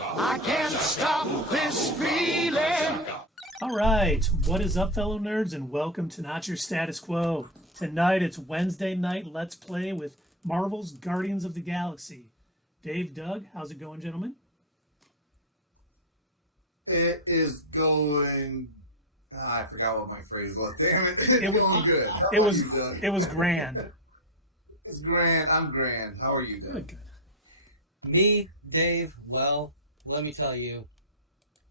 I can't stop this feeling. All right, what is up, fellow nerds, and welcome to Not Your Status Quo. Tonight it's Wednesday night Let's Play with Marvel's Guardians of the Galaxy. Dave, Doug, how's it going, gentlemen? It is going. I forgot what my phrase was. Damn it! It's going good. How It about was you, Doug? it was grand. It's grand. I'm grand. How are you, Doug? Good. Me, Dave, well, let me tell you,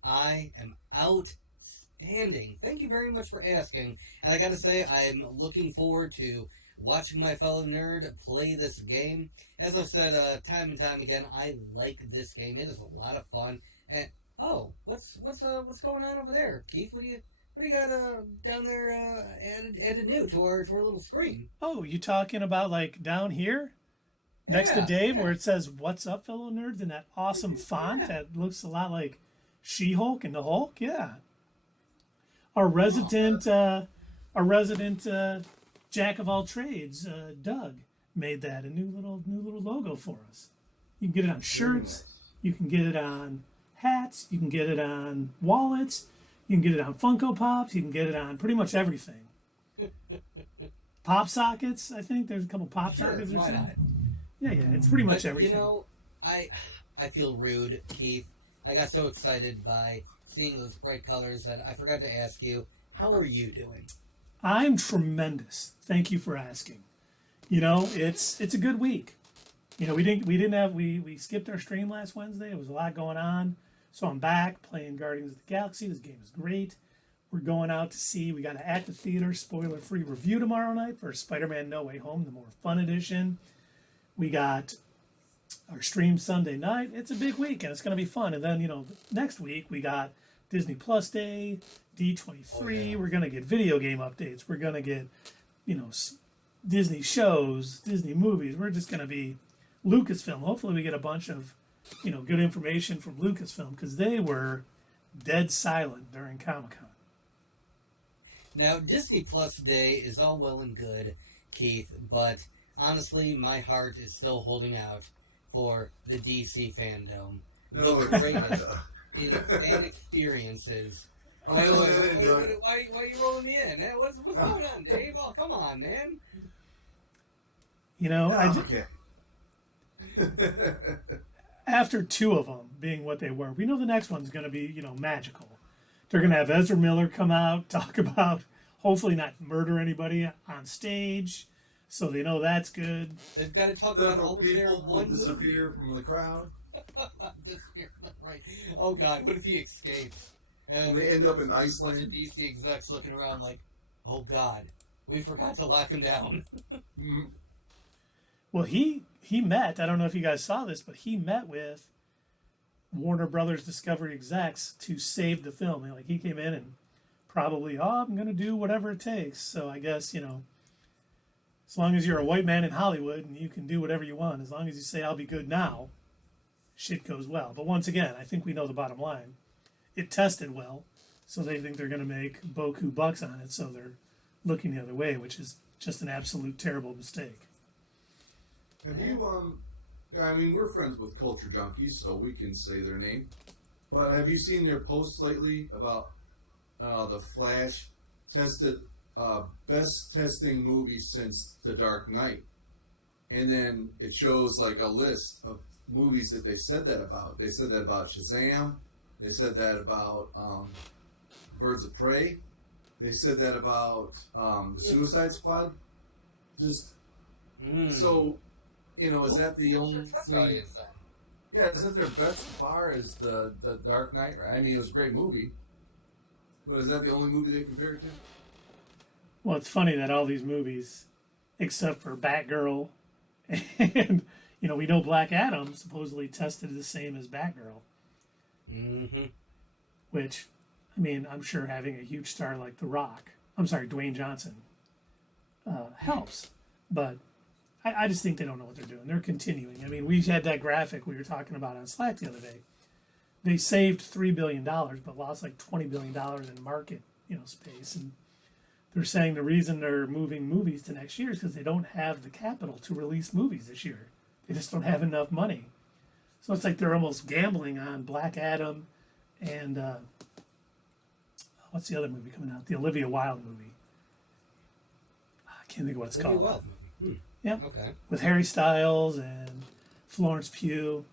I am outstanding. Thank you very much for asking. And I gotta say, I'm looking forward to watching my fellow nerd play this game. As I've said time and time again, I like this game. It is a lot of fun. And what's going on over there, Keith? What do you got down there added new to our little screen? Oh, you talking about like down here? Next to Dave, where it says "What's up, fellow nerds" in that awesome font that looks a lot like She-Hulk and the Hulk. Yeah, our resident jack of all trades, Doug, made that a new little logo for us. You can get it on shirts, you can get it on hats, you can get it on wallets, you can get it on Funko Pops, you can get it on pretty much everything. Pop sockets, I think there's a couple pop sockets or something. Yeah, it's pretty much everything. You know, I feel rude, Keith. I got so excited by seeing those bright colors that I forgot to ask you, how are you doing? I'm tremendous. Thank you for asking. You know, it's a good week. You know, we skipped our stream last Wednesday. There was a lot going on. So I'm back playing Guardians of the Galaxy. This game is great. We're going out to see, we got an at the theater spoiler-free review tomorrow night for Spider-Man No Way Home, the more fun edition. We got our stream Sunday night. It's a big week and it's going to be fun. And then, you know, next week we got Disney Plus Day, D23. Oh, yeah. We're going to get video game updates. We're going to get, you know, Disney shows, Disney movies. We're just going to be Lucasfilm. Hopefully we get a bunch of, you know, good information from Lucasfilm because they were dead silent during Comic-Con. Now, Disney Plus Day is all well and good, Keith, but honestly, my heart is still holding out for the DC fandom. The greatest in fan experiences. Wait, why are you rolling me in? What's going on, Dave? Oh, come on, man. You know, Okay. After two of them being what they were, we know the next one's going to be, you know, magical. They're going to have Ezra Miller come out, talk about, hopefully not murder anybody on stage. So they know that's good. They've got to talk about all of their one disappear from the crowd. Disappear, right? Oh God, what if he escapes? And they end up in Iceland. DC execs looking around like, oh God, we forgot to lock him down. Well, he met. I don't know if you guys saw this, but he met with Warner Brothers Discovery execs to save the film. Like he came in and probably, I'm going to do whatever it takes. So I guess, you know, as long as you're a white man in Hollywood and you can do whatever you want, as long as you say, I'll be good now, shit goes well. But once again, I think we know the bottom line. It tested well, so they think they're going to make beaucoup bucks on it, so they're looking the other way, which is just an absolute terrible mistake. Have you, I mean, we're friends with Culture Junkies, so we can say their name. But have you seen their posts lately about the Flash tested best testing movie since The Dark Knight? And then it shows like a list of movies that they said that about. They said that about Shazam. They said that about Birds of Prey. They said that about the Suicide Squad. Just so, you know, is that the only thing? Yeah, is that their best bar is the Dark Knight? I mean, it was a great movie. But is that the only movie they compare it to? Well, it's funny that all these movies, except for Batgirl, and, you know, we know Black Adam supposedly tested the same as Batgirl. Mm-hmm. Which, I mean, I'm sure having a huge star like Dwayne Johnson, helps. But I just think they don't know what they're doing. They're continuing. I mean, we had that graphic we were talking about on Slack the other day. They saved $3 billion, but lost like $20 billion in market, you know, space. And they're saying the reason they're moving movies to next year is because they don't have the capital to release movies this year. They just don't have enough money. So it's like they're almost gambling on Black Adam and what's the other movie coming out? The Olivia Wilde movie. I can't think of what it's Olivia called. Wilde movie. Yeah. Okay. With Harry Styles and Florence Pugh.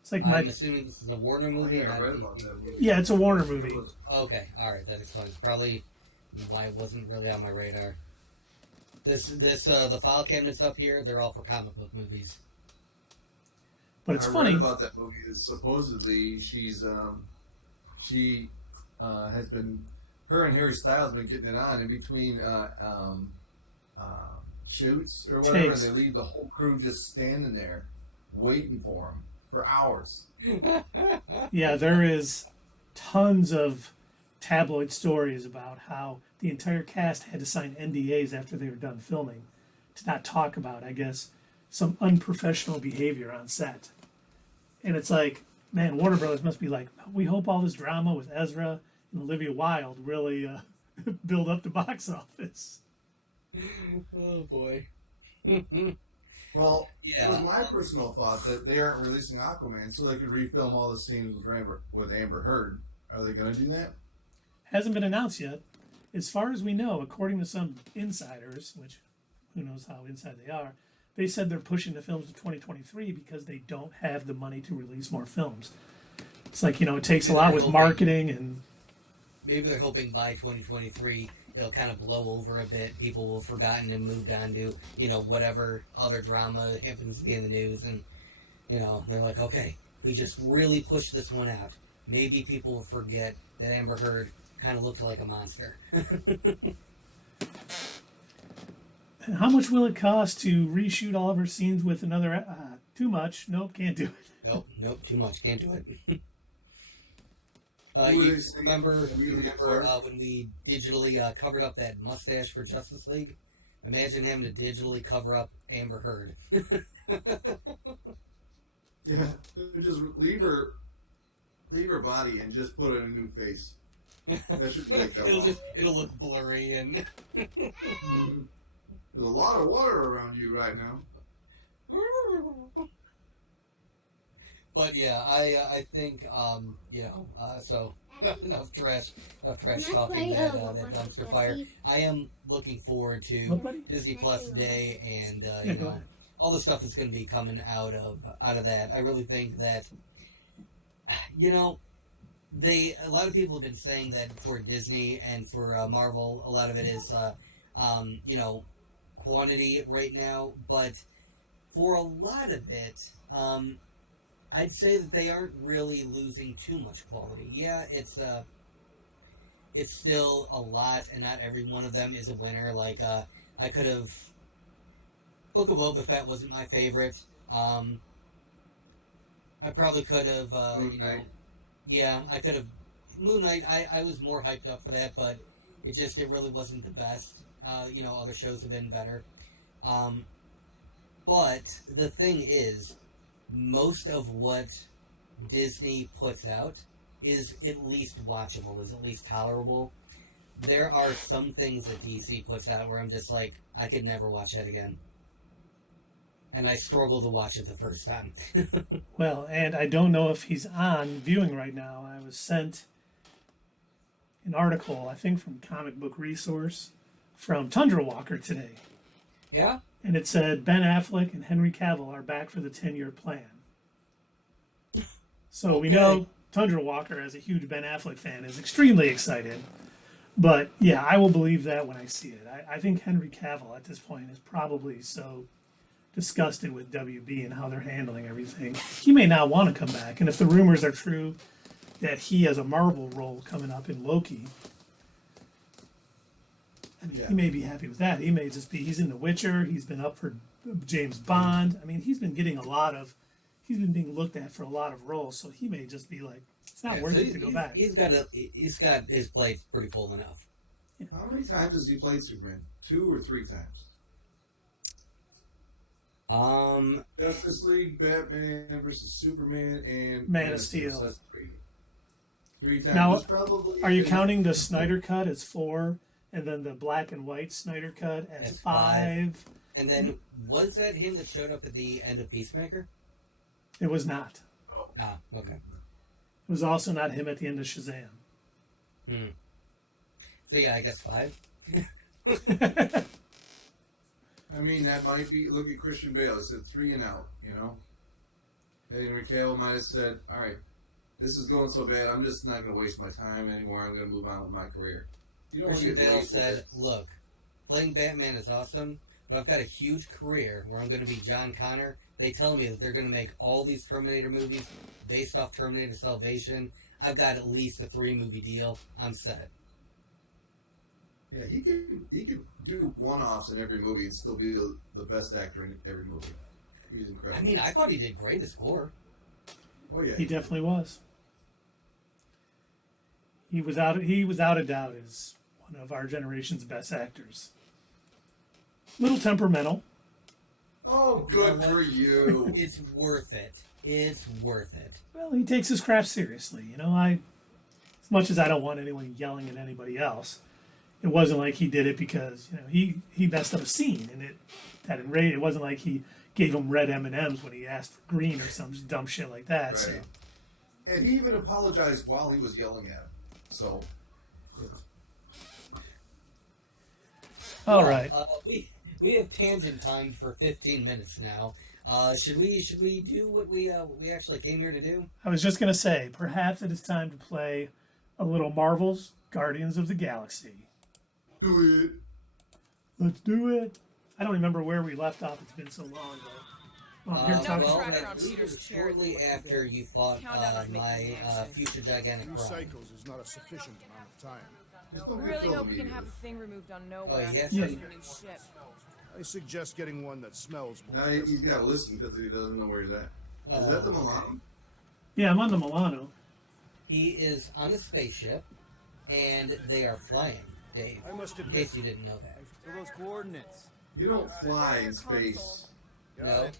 It's like I'm assuming this is a Warner movie. Yeah, I not read a about that movie. Yeah, it's a Warner movie. Okay, all right, that explains probably why it wasn't really on my radar. The file cabinets up here, they're all for comic book movies. But it's I funny. read about that movie. Is supposedly she has been, her and Harry Styles been getting it on in between shoots or whatever, Takes. and they leave the whole crew just standing there waiting for him for hours. Yeah, there is tons of tabloid stories about how the entire cast had to sign NDAs after they were done filming to not talk about, I guess, some unprofessional behavior on set. And it's like, man, Warner Brothers must be like, we hope all this drama with Ezra and Olivia Wilde really build up the box office. Oh boy. Well, Yeah. it was my personal thought that they aren't releasing Aquaman so they could refilm all the scenes with Amber Heard. Are they going to do that? Hasn't been announced yet. As far as we know, according to some insiders, which who knows how inside they are, they said they're pushing the films to 2023 because they don't have the money to release more films. It's like, it takes a lot with marketing and... Maybe they're hoping by 2023 it'll kind of blow over a bit. People will have forgotten and moved on to, whatever other drama happens to be in the news. And, they're like, okay, we just really push this one out. Maybe people will forget that Amber Heard kind of looked like a monster. And how much will it cost to reshoot all of her scenes with another... too much. Nope, can't do it. Nope, too much. Can't do it. Who You are they saying? remember Emilia Clarke? when we digitally covered up that mustache for Justice League? Imagine having to digitally cover up Amber Heard. Yeah, just leave her body and just put in a new face. That should make that long. It'll look blurry and There's a lot of water around you right now. But yeah, I think so enough trash talking that dumpster fire. I am looking forward to What, buddy? Disney Plus Day and go ahead. all the stuff that's going to be coming out of that. I really think that a lot of people have been saying that for Disney and for Marvel, a lot of it is quantity right now, but for a lot of it, I'd say that they aren't really losing too much quality. Yeah, it's still a lot, and not every one of them is a winner. Like, I could have... Book of Boba Fett wasn't my favorite. I probably could have, Moon Knight. Yeah, I could have... Moon Knight, I was more hyped up for that, but it really wasn't the best. Other shows have been better. But the thing is, most of what Disney puts out is at least watchable, is at least tolerable. There are some things that DC puts out where I'm just like, I could never watch that again. And I struggle to watch it the first time. Well, and I don't know if he's on viewing right now. I was sent an article, I think from Comic Book Resource, from Tundra Walker today. Yeah? And it said Ben Affleck and Henry Cavill are back for the 10-year plan. So we know Tundra Walker, as a huge Ben Affleck fan, is extremely excited. But yeah, I will believe that when I see it. I think Henry Cavill at this point is probably so disgusted with WB and how they're handling everything. He may not want to come back. And if the rumors are true that he has a Marvel role coming up in Loki, I mean, he may be happy with that. He may just be, he's in The Witcher. He's been up for James Bond. I mean, he's been getting he's been being looked at for a lot of roles. So he may just be like, it's not worth it to go back. He's got his plate pretty full enough. How many times has he played Superman? 2 or 3 times? Justice League, Batman versus Superman, and Man of Steel. So that's 3 times. Now, That's probably are you counting the Snyder Cut as 4, and then the black and white Snyder Cut as 5? And then, was that him that showed up at the end of Peacemaker? It was not. Ah, okay. It was also not him at the end of Shazam. So yeah, I guess 5. I mean, that might be. Look at Christian Bale. He said 3 and out. You know, Henry Cavill might have said, "All right, this is going so bad. I'm just not going to waste my time anymore. I'm going to move on with my career." You don't want to Christian get Bale late said, with it. "Look, playing Batman is awesome, but I've got a huge career where I'm going to be John Connor. They tell me that they're going to make all these Terminator movies based off Terminator Salvation. I've got at least a 3-movie deal. I'm set." Yeah, he could do one-offs in every movie and still be the best actor in every movie. He's incredible. I mean, I thought he did great as Gore. Oh yeah, He definitely was. He without a doubt is one of our generation's best actors. Little temperamental. Oh, good for you. It's worth it. It's worth it. Well, he takes his craft seriously. You know, as much as I don't want anyone yelling at anybody else, it wasn't like he did it because he messed up a scene and that enraged. It wasn't like he gave him red M&Ms when he asked for green or some dumb shit like that. Right. So. And he even apologized while he was yelling at him. So, All right. We have tangent time for 15 minutes now. Should we do what we actually came here to do? I was just gonna say, perhaps it is time to play a little Marvel's Guardians of the Galaxy. do it. Let's do it. I don't remember where we left off. It's been so long ago. Oh, you're talking Well, about I believe it was shortly after you fought my future gigantic 2 crime. cycles is not a sufficient amount of time. Just don't Really kill hope the we can meteor. have the thing removed on Oh, nowhere. yes. Yeah. A new ship. I suggest getting one that smells more. Now he's got to listen because he doesn't know where he's at. Is that the Milan? Yeah, I'm on the Milano. He is on a spaceship, and they are flying, Dave. I must In admit, case you didn't know that. For those coordinates. You don't fly in space. No?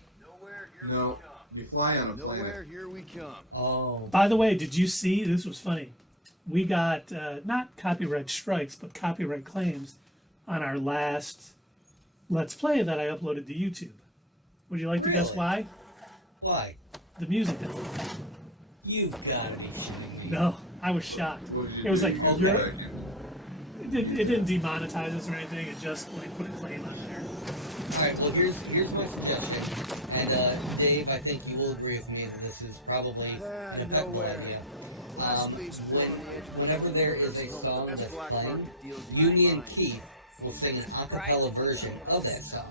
No, you fly on a Nowhere, planet. here we come. Oh. By the way, did you see? This was funny. We got not copyright strikes, but copyright claims on our last Let's Play that I uploaded to YouTube. Would you like to guess Really? why? Why? The music didn't. You've got to be shitting me. No, I was shocked. What did you It was do? like You got you're. back in. It didn't demonetize us or anything. It just like put a claim on there. All right. Well, here's my suggestion, and Dave, I think you will agree with me that this is probably an impeccable Nowhere. idea. Whenever there is a song that's playing, you, me, and Keith will sing an a cappella version of that song.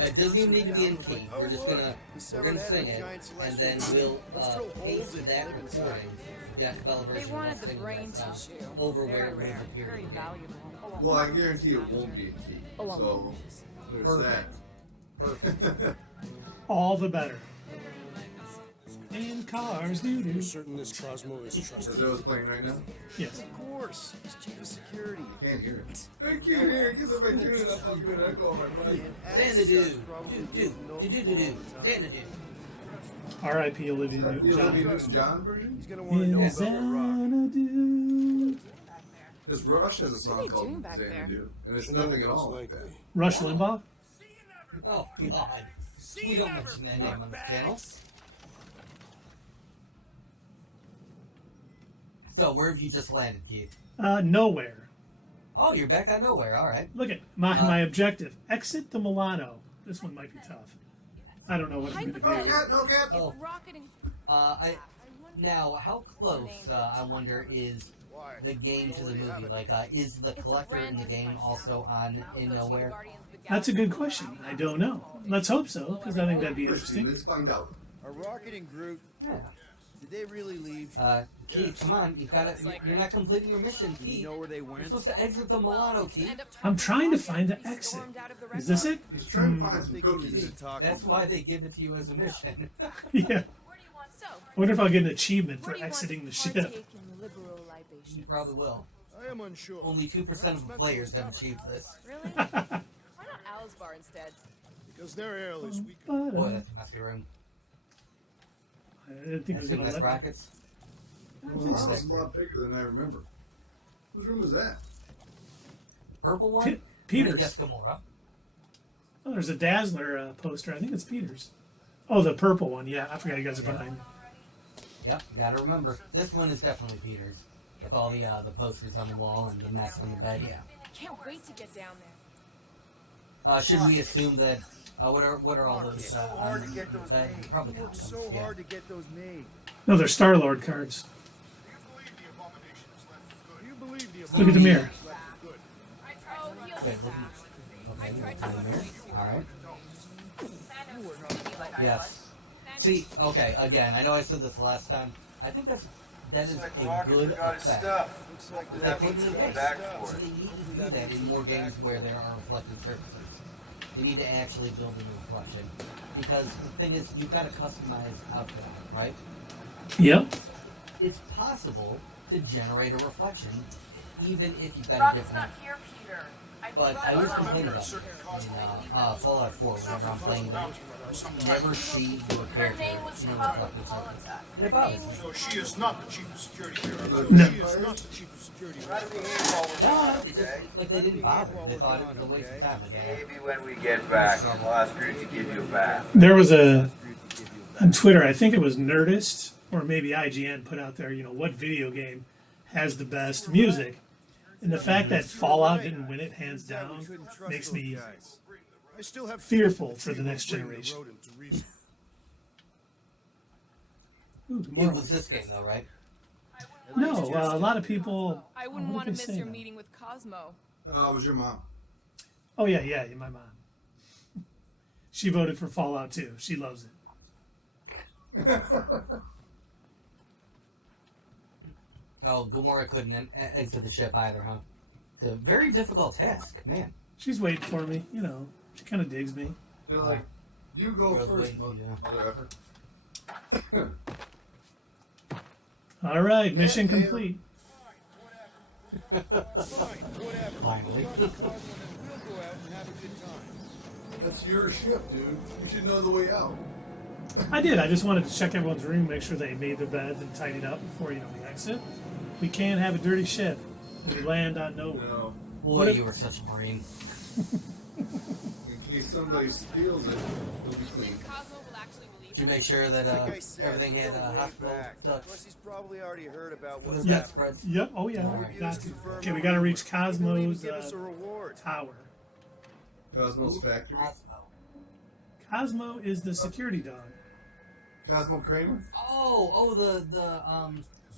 It doesn't even need to be in key. We're gonna sing it, and then we'll paste that recording, the a cappella They version of wanted us the singing brain that song, tissue. over where Very it would have rare. appeared Very in the game. valuable. Well, I guarantee it won't be a key. So there's Perfect. that. All the better. And cars, doo doo. You're certain this Cosmo is Is trusted. that what's playing right now? Yes. Of course, he's chief of security. I can't hear it. I can't hear it because if I turn it up, I'll get an echo on my mic. Xanadu, do, Xanadu. R.I.P. Olivia The Olivia Newton-John. Newton-John version? He's gonna want to know In about the rock. Xanadu. Because Rush has a song they called doing back there? Xanadu, and it's nothing at all like that. Rush Limbaugh. Oh God, we don't mention that name on this channel. So where have you just landed, Keith? Nowhere. Oh, you're back out of nowhere. All right. Look at my objective. Exit the Milano. This one might be tough. I don't know what I'm No gonna do. cat, no cat. Oh, Rocketing. now how close I wonder is the game to the movie? Like, is the collector in the game also on in Nowhere? That's a good question. I don't know. Let's hope so, because I think that'd be Christine, interesting. let's find out. A rocket and Groot. Yeah. Did they really leave? Keith, come on, you gotta. You're not completing your mission, Do you Keith. know where they You're went? supposed to exit the Milano, Keith. I'm trying to find the exit. Is this it? He's trying to find I some think he was cookies. talking That's why they give it to you as a mission. Yeah. So, I wonder if I'll get an achievement where for do you want exiting the to ship. partake in liberal libation? You probably will. I am unsure. Only 2% of the players have achieved this. Really? Why not Alice Bar instead? Because their air is weak. Boy, that's a messy room. I didn't think it That's was the gonna best let me. rockets. Wow, it's a lot bigger than I remember. Whose room is that? Purple one? Peter's. Guess Gamora. Oh, there's a Dazzler poster. I think it's Peter's. Oh, the purple one. Yeah, I forgot you guys are behind. Yep, gotta remember. This one is definitely Peter's. With all the posters on the wall and the mess on the bed, yeah. Can't wait to get down there. Should we assume that, what are all those, So hard to get those that made. probably Worked condoms, so yeah. hard to get those made. No, they're Star-Lord cards. Do you believe the Look at the mirror. Oh, he'll Okay, be look back. okay, look in the mirror. Alright. Yes. See, okay, again, I know I said this last time. I think that is a good effect. Looks like They put in the game. So they need to do that in more games where there are reflective surfaces. They need to actually build in a reflection. Because the thing is, you've got to customize outfit, right? Yep. It's possible to generate a reflection, even if you've got a different. But I always complain about it in Fallout 4 whenever I'm playing it. You never see your character in a reflective surface. And it bothers me. So she is not the chief of security here. No. She is not the chief of security here. No, they just, like, they didn't bother. They thought it was a waste of time. Like, Maybe when we get back, we'll ask her to give you a bath. There was on Twitter, I think it was Nerdist or maybe IGN put out there, what video game has the best music? And the fact that Fallout didn't win it hands down makes me I still have fearful for the next generation. Ooh, it more. was this game, though, right? No, a lot of people. I wouldn't what want to did they miss say your now? meeting with Cosmo. It was your mom. Oh yeah, my mom. She voted for Fallout 2. She loves it. Oh, Gamora couldn't exit the ship either, huh? It's a very difficult task, man. She's waiting for me. She kind of digs me. They're like, you go Girls first, waiting, yeah. mother effer. All right, mission complete. Finally. That's your ship, dude. You should know the way out. I did. I just wanted to check everyone's room, make sure they made their beds and tidied up before we exit. We can't have a dirty ship. We land on nowhere. No. Boy, What if- you were such a Marine. In case somebody steals it, it'll be clean. Cosmo will actually release Did you make sure that Like I said, everything had we'll wait hospital back. ducks Plus, he's probably already heard about for what's their Yeah. bedspreads? Yep. Oh yeah. Alright. Got to. confirmed Okay, we what got to we- reach He didn't even Cosmo's give us a reward. tower. Cosmo's factory. Cosmo. Cosmo is the security dog. Cosmo Kramer. Oh,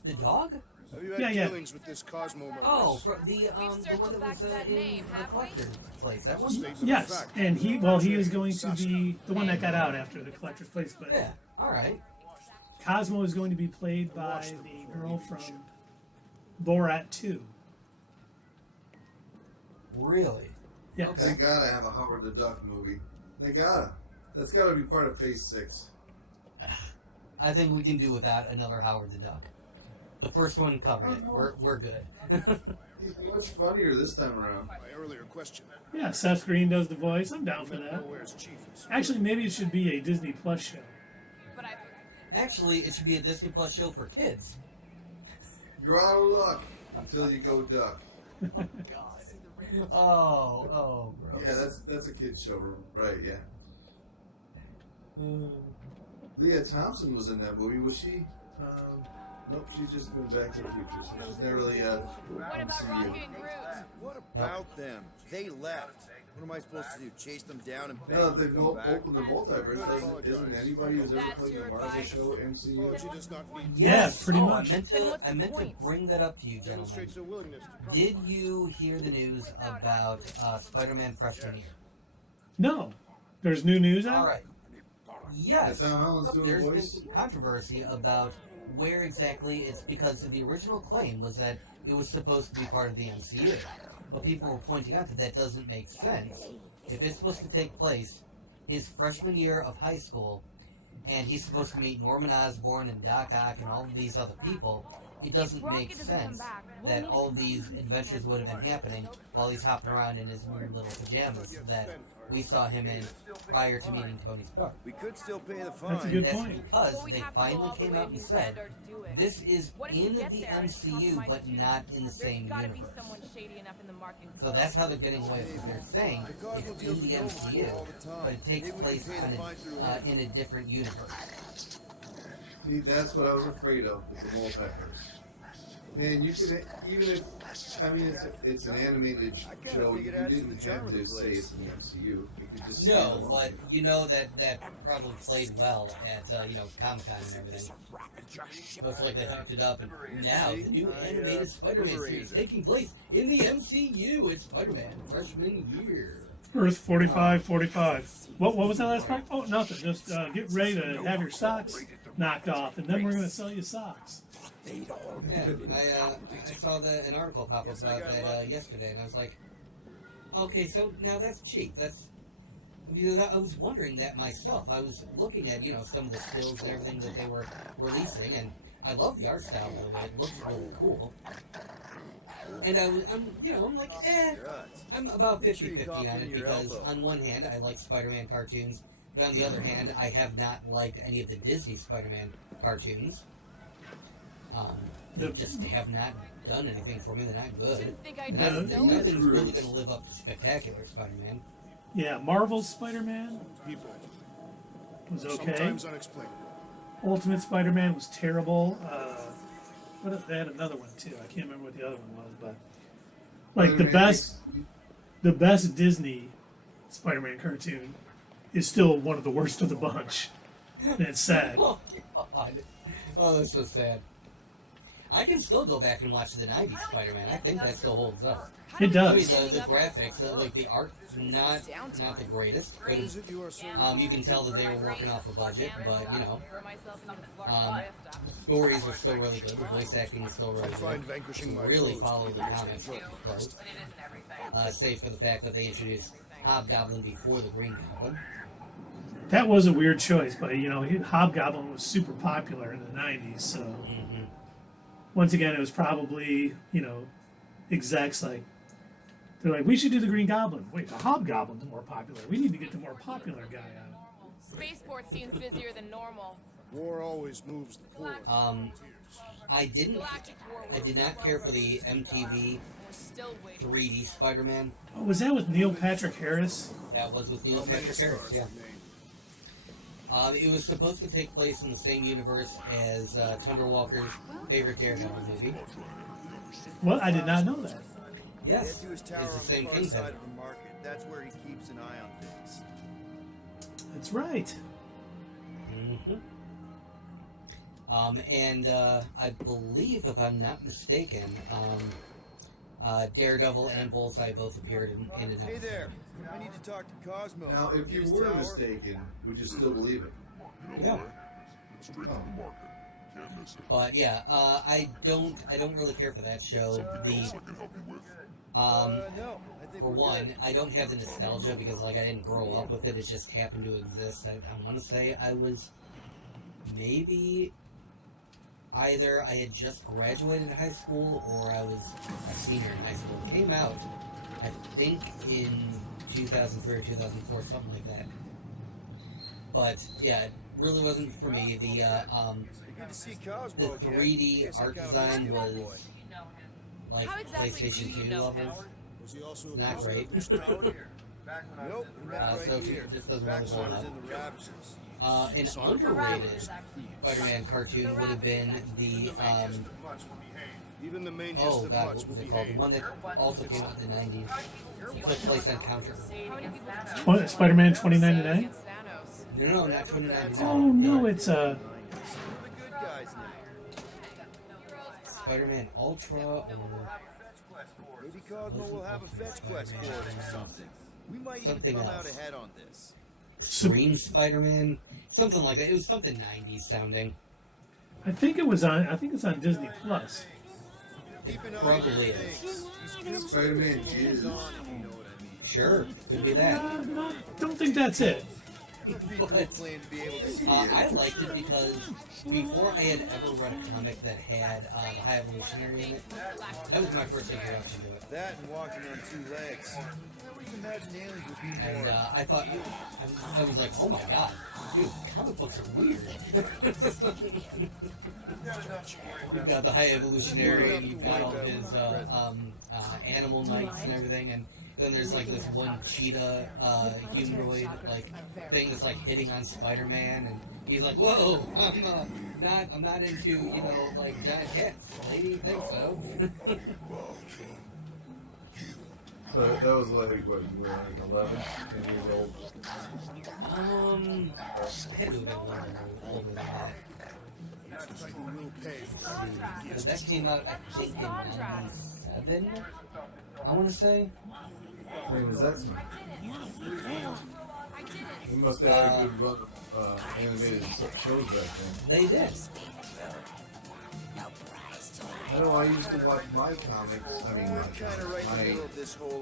the dog? Have you had Yeah. dealings with this Cosmo murder? Oh, the one circled that back was to that in name, the haven't we? collector's place. That one? Statement of Yes, fact. and he is going to be the one that got out after the collector's place. But Yeah. All right. Cosmo is going to be played by the girl from Borat 2. Really? Yes. They gotta have a Howard the Duck movie. They gotta. That's gotta be part of Phase 6. I think we can do without another Howard the Duck. The first one covered it. We're good. He's much funnier this time around. My earlier question. Yeah, Seth Green does the voice. I'm down for Know that. where's Chief is. Actually, maybe it should be a Disney Plus show. But I Actually, it should be a Disney Plus show for kids. You're out of luck until you go duck. Oh, gross. Yeah, that's a kid's show, right? Yeah. Leah Thompson was in that movie. Was she? Nope, she's just been Back to the Future. So she's never really what about Rocket and Groot? What about them? They left. What am I supposed to do? Chase them down and beg No, them they to come back? opened the multiverse. Isn't anybody who's ever played the Marvel show MCU? She does not need Yes, pretty Oh, much. I meant to bring that up to you, gentlemen. demonstrates a willingness to Did you hear the news about Spider-Man freshman year? No, there's new news out. All right. Yes. Tom Holland's doing the There's been voice? some controversy about where exactly it's because the original claim was that it was supposed to be part of the MCU. But people were pointing out that that doesn't make sense. If it's supposed to take place his freshman year of high school, and he's supposed to meet Norman Osborn and Doc Ock and all of these other people, it doesn't make sense that all of these adventures would have been happening while he's hopping around in his weird little pajamas that we saw him in prior to meeting Tony Stark. We could still pay the fine. That's a good That's point. because Well, we'd they have to go finally all the came way out and to said, Uganda to do it. this is What if we in get the there and MCU, compromise but too? not in the same There's gotta be universe. someone shady enough in the marketing. So that's how they're getting away with it. They're saying it's in the MCU, but it takes place on in a different universe. See, that's what I was afraid of with the multiverse. And you can, even if, I mean, it's an animated show, you didn't have to say it's in the MCU. You could just say No, but you know that probably played well at Comic-Con and everything. Most likely hyped it up, and now the new animated Spider-Man series taking place in the MCU. It's Spider-Man freshman year. Earth 4545. What was that last part? Oh, nothing. Just get ready to have your socks knocked off, and then we're going to sell you socks. Yeah, I saw an article pop up about that yesterday, and I was like, okay, so now that's cheap. That's, I was wondering that myself. I was looking at some of the stills and everything that they were releasing, and I love the art style of it. It looks really cool. And I'm like, I'm about 50-50 on it, because on one hand, I like Spider-Man cartoons, but on the other hand, I have not liked any of the Disney Spider-Man cartoons. They just have not done anything for me. They're not good. Nothing's really going to live up to Spectacular Spider-Man. Yeah, Marvel's Spider-Man was okay. Sometimes unexplainable. Ultimate Spider-Man was terrible. They had another one too. I can't remember what the other one was, but like the best Disney Spider-Man cartoon is still one of the worst of the bunch. And it's sad. Oh God! Oh, that's so sad. I can still go back and watch the '90s Spider-Man. I think that still holds up. It does. I mean, the graphics, like the art, not the greatest. But you can tell that they were working off a budget, but stories are still really good. The voice acting is still really good. Really follow the comics close. Save for the fact that they introduced Hobgoblin before the Green Goblin. That was a weird choice, but Hobgoblin was super popular in the '90s, so once again, it was probably execs like. They're like, we should do the Green Goblin. Wait, the Hobgoblin's more popular. We need to get the more popular guy out. Spaceport seems busier than normal. War always moves the poor. I did not care for the MTV 3D Spider-Man. Oh, was that with Neil Patrick Harris? That was with Neil Patrick Harris, yeah. It was supposed to take place in the same universe as Tundra Walker's favorite Daredevil movie. Well, I did not know that. Yes, it's the same Kingpin. That's where he keeps an eye on things. That's right. And I believe, if I'm not mistaken, Daredevil and Bullseye both appeared in an episode. Hey there, I need to talk to Cosmo. Now, if you were mistaken, would you still believe it? Yeah. Oh. But yeah, I don't really care for that show. For one, I don't have the nostalgia because I didn't grow up with it. It just happened to exist. I want to say I was maybe either I had just graduated high school or I was a senior in high school. It came out, I think, in 2003 or 2004, something like that. But yeah, it really wasn't for me. The 3D art design was like PlayStation 2 levels. Not great. So it just doesn't really hold up. An underrated Spider-Man cartoon would have been the oh god, what was it called? The one that also came out in the 90s. It took place on Counter. Spider-Man 2099? No, not 2099. Oh no, it's Spider-Man Ultra or maybe Cosmo will have a fetch quest for us or something. We might something even come else. out ahead on this. Extreme Spider-Man, something like that. It was something 90s sounding. I think it's on Disney Plus. It probably is. Spider-Man is. Sure, could be that. Don't think that's it. But I liked it because before I had ever read a comic that had the High Evolutionary in it, that was my first introduction to it. That and walking on two legs. I always imagined aliens would be And more. I thought, I was like, oh my god, dude, comic books are weird. You've got the High Evolutionary, and you've got all his animal knights and everything, and then there's like this one cheetah humanoid like thing that's like hitting on Spider-Man, and he's like, whoa, I'm not into, like giant cats. Lady thinks so. So that was like, what, you were like 11, 10 years old? Had to have been older than that. Because that came out, I think, in 97, I want to say. Same as that one. They must have had a good run of animated shows back then. They did. I know I used to watch my comics, my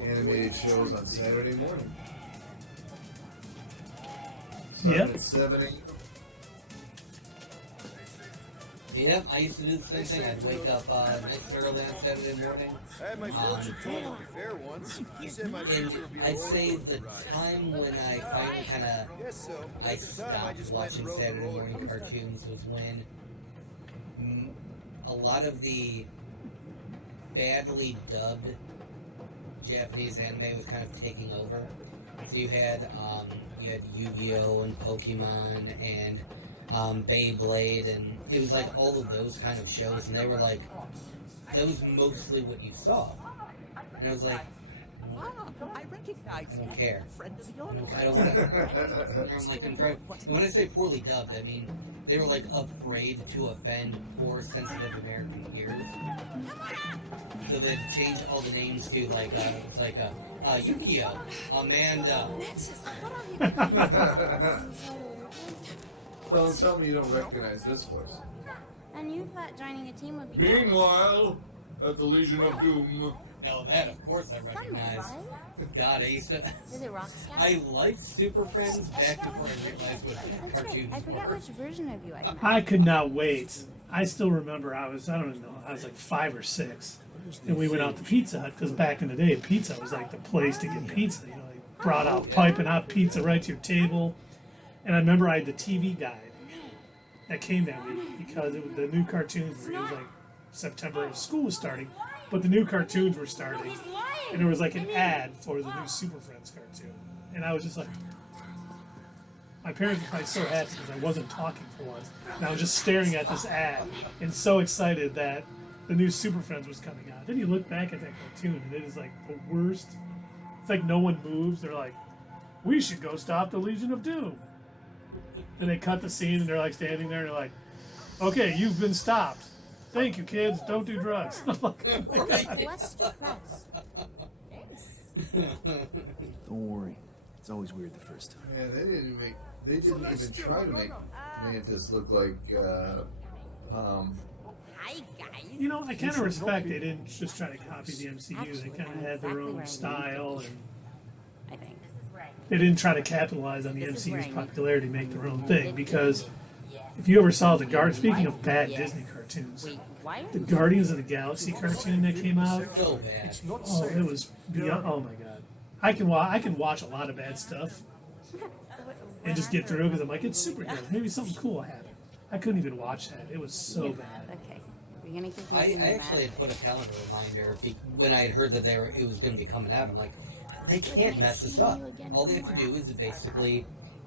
animated shows on Saturday morning. Starting at 7 a.m. Yep, I used to do the same thing. I'd wake up nice and early on Saturday morning. I had my fortune told at the fair once. He said my And future would be I'd a say roller the coaster ride. time when I finally kind of Yes, so I at the time, I stopped just went watching and rode the Saturday roller morning coaster. cartoons was when a lot of the badly dubbed Japanese anime was kind of taking over. So you had Yu-Gi-Oh! And Pokemon and Beyblade, and it was like all of those kind of shows, and they were like, that was mostly what you saw. And I was like, I recognize I don't care. friend of the I don't want to. I'm like, and when I say poorly dubbed, I mean they were like afraid to offend poor, sensitive American ears. So they'd change all the names to like, it's like Yukio, Amanda. Don't tell me you don't recognize this voice. And you thought joining a team would be Meanwhile, at the Legion of Doom. No, that of course I recognize. God, I used to. Is it Rockstar? I liked Super Friends back before I realized what cartoons I forget were. which version of you I met. I could not wait. I still remember I don't know, I was like 5 or 6. And we went out to Pizza Hut because back in the day, pizza was like the place to get pizza. You know, they brought out piping hot pizza right to your table. And I remember I had the TV guide that came that week because the new cartoons were, it was like September, school was starting, but the new cartoons were starting. And there was like an ad for the new Super Friends cartoon. And I was just like, my parents were probably so happy because I wasn't talking for once. And I was just staring at this ad and so excited that the new Super Friends was coming out. Then you look back at that cartoon and it is like the worst. It's like no one moves. They're like, we should go stop the Legion of Doom. And they cut the scene and they're like standing there and they're like, okay, you've been stopped. Thank you, kids. Don't do drugs. I'm like, oh my God. What's the press? Don't worry. It's always weird the first time. Yeah, they didn't even try to make Mantis look like Hi, guys. You know, I kind of respect they didn't just try to copy the MCU. They kind of had their own style, and I think. they didn't try to capitalize on the MCU's popularity to make their own thing. Because if you ever saw speaking of bad Disney cartoons, the Guardians of the Galaxy cartoon that came out, So bad. oh, it was beyond. Oh my God, I can watch a lot of bad stuff and just get through because I'm like, it's superheroes. Maybe something cool will happen. I couldn't even watch that. It was so bad. Okay. We're gonna keep I actually had put a calendar reminder when I had heard that it was going to be coming out. I'm like, they can't mess this up. All they have to do is basically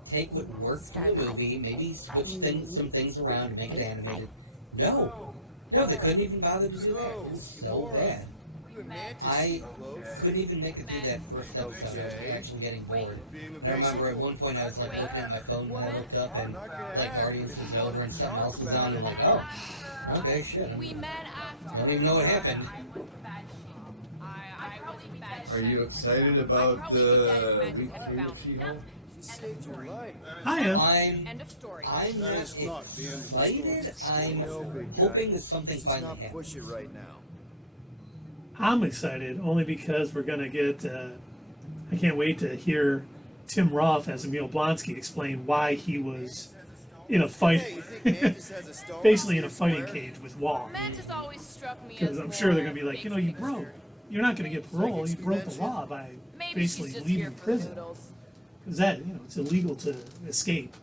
take what worked from the movie, maybe switch some things around to make it animated. No, they couldn't even bother to do that. It was so bad. I couldn't even make it through that first episode. I was actually getting bored. And I remember at one point I was like looking at my phone when I looked up and like Guardians was over and something else was on. And I'm like, oh, okay, shit. I don't even know what happened. Are you excited about week 3 of She-Hulk? I am. I'm not excited. I'm hoping that something finally happens. Push it right now. I'm excited only because we're gonna get. I can't wait to hear Tim Roth as Emil Blonsky explain why he was in a fight, basically in a fighting cage with Wong. Mantis always struck me Because as I'm sure they're more gonna be like, you know, big you picture. broke. You're not gonna get parole. You broke the law by Maybe basically she's just leaving here for prison. noodles. Because that, you know, it's illegal to escape.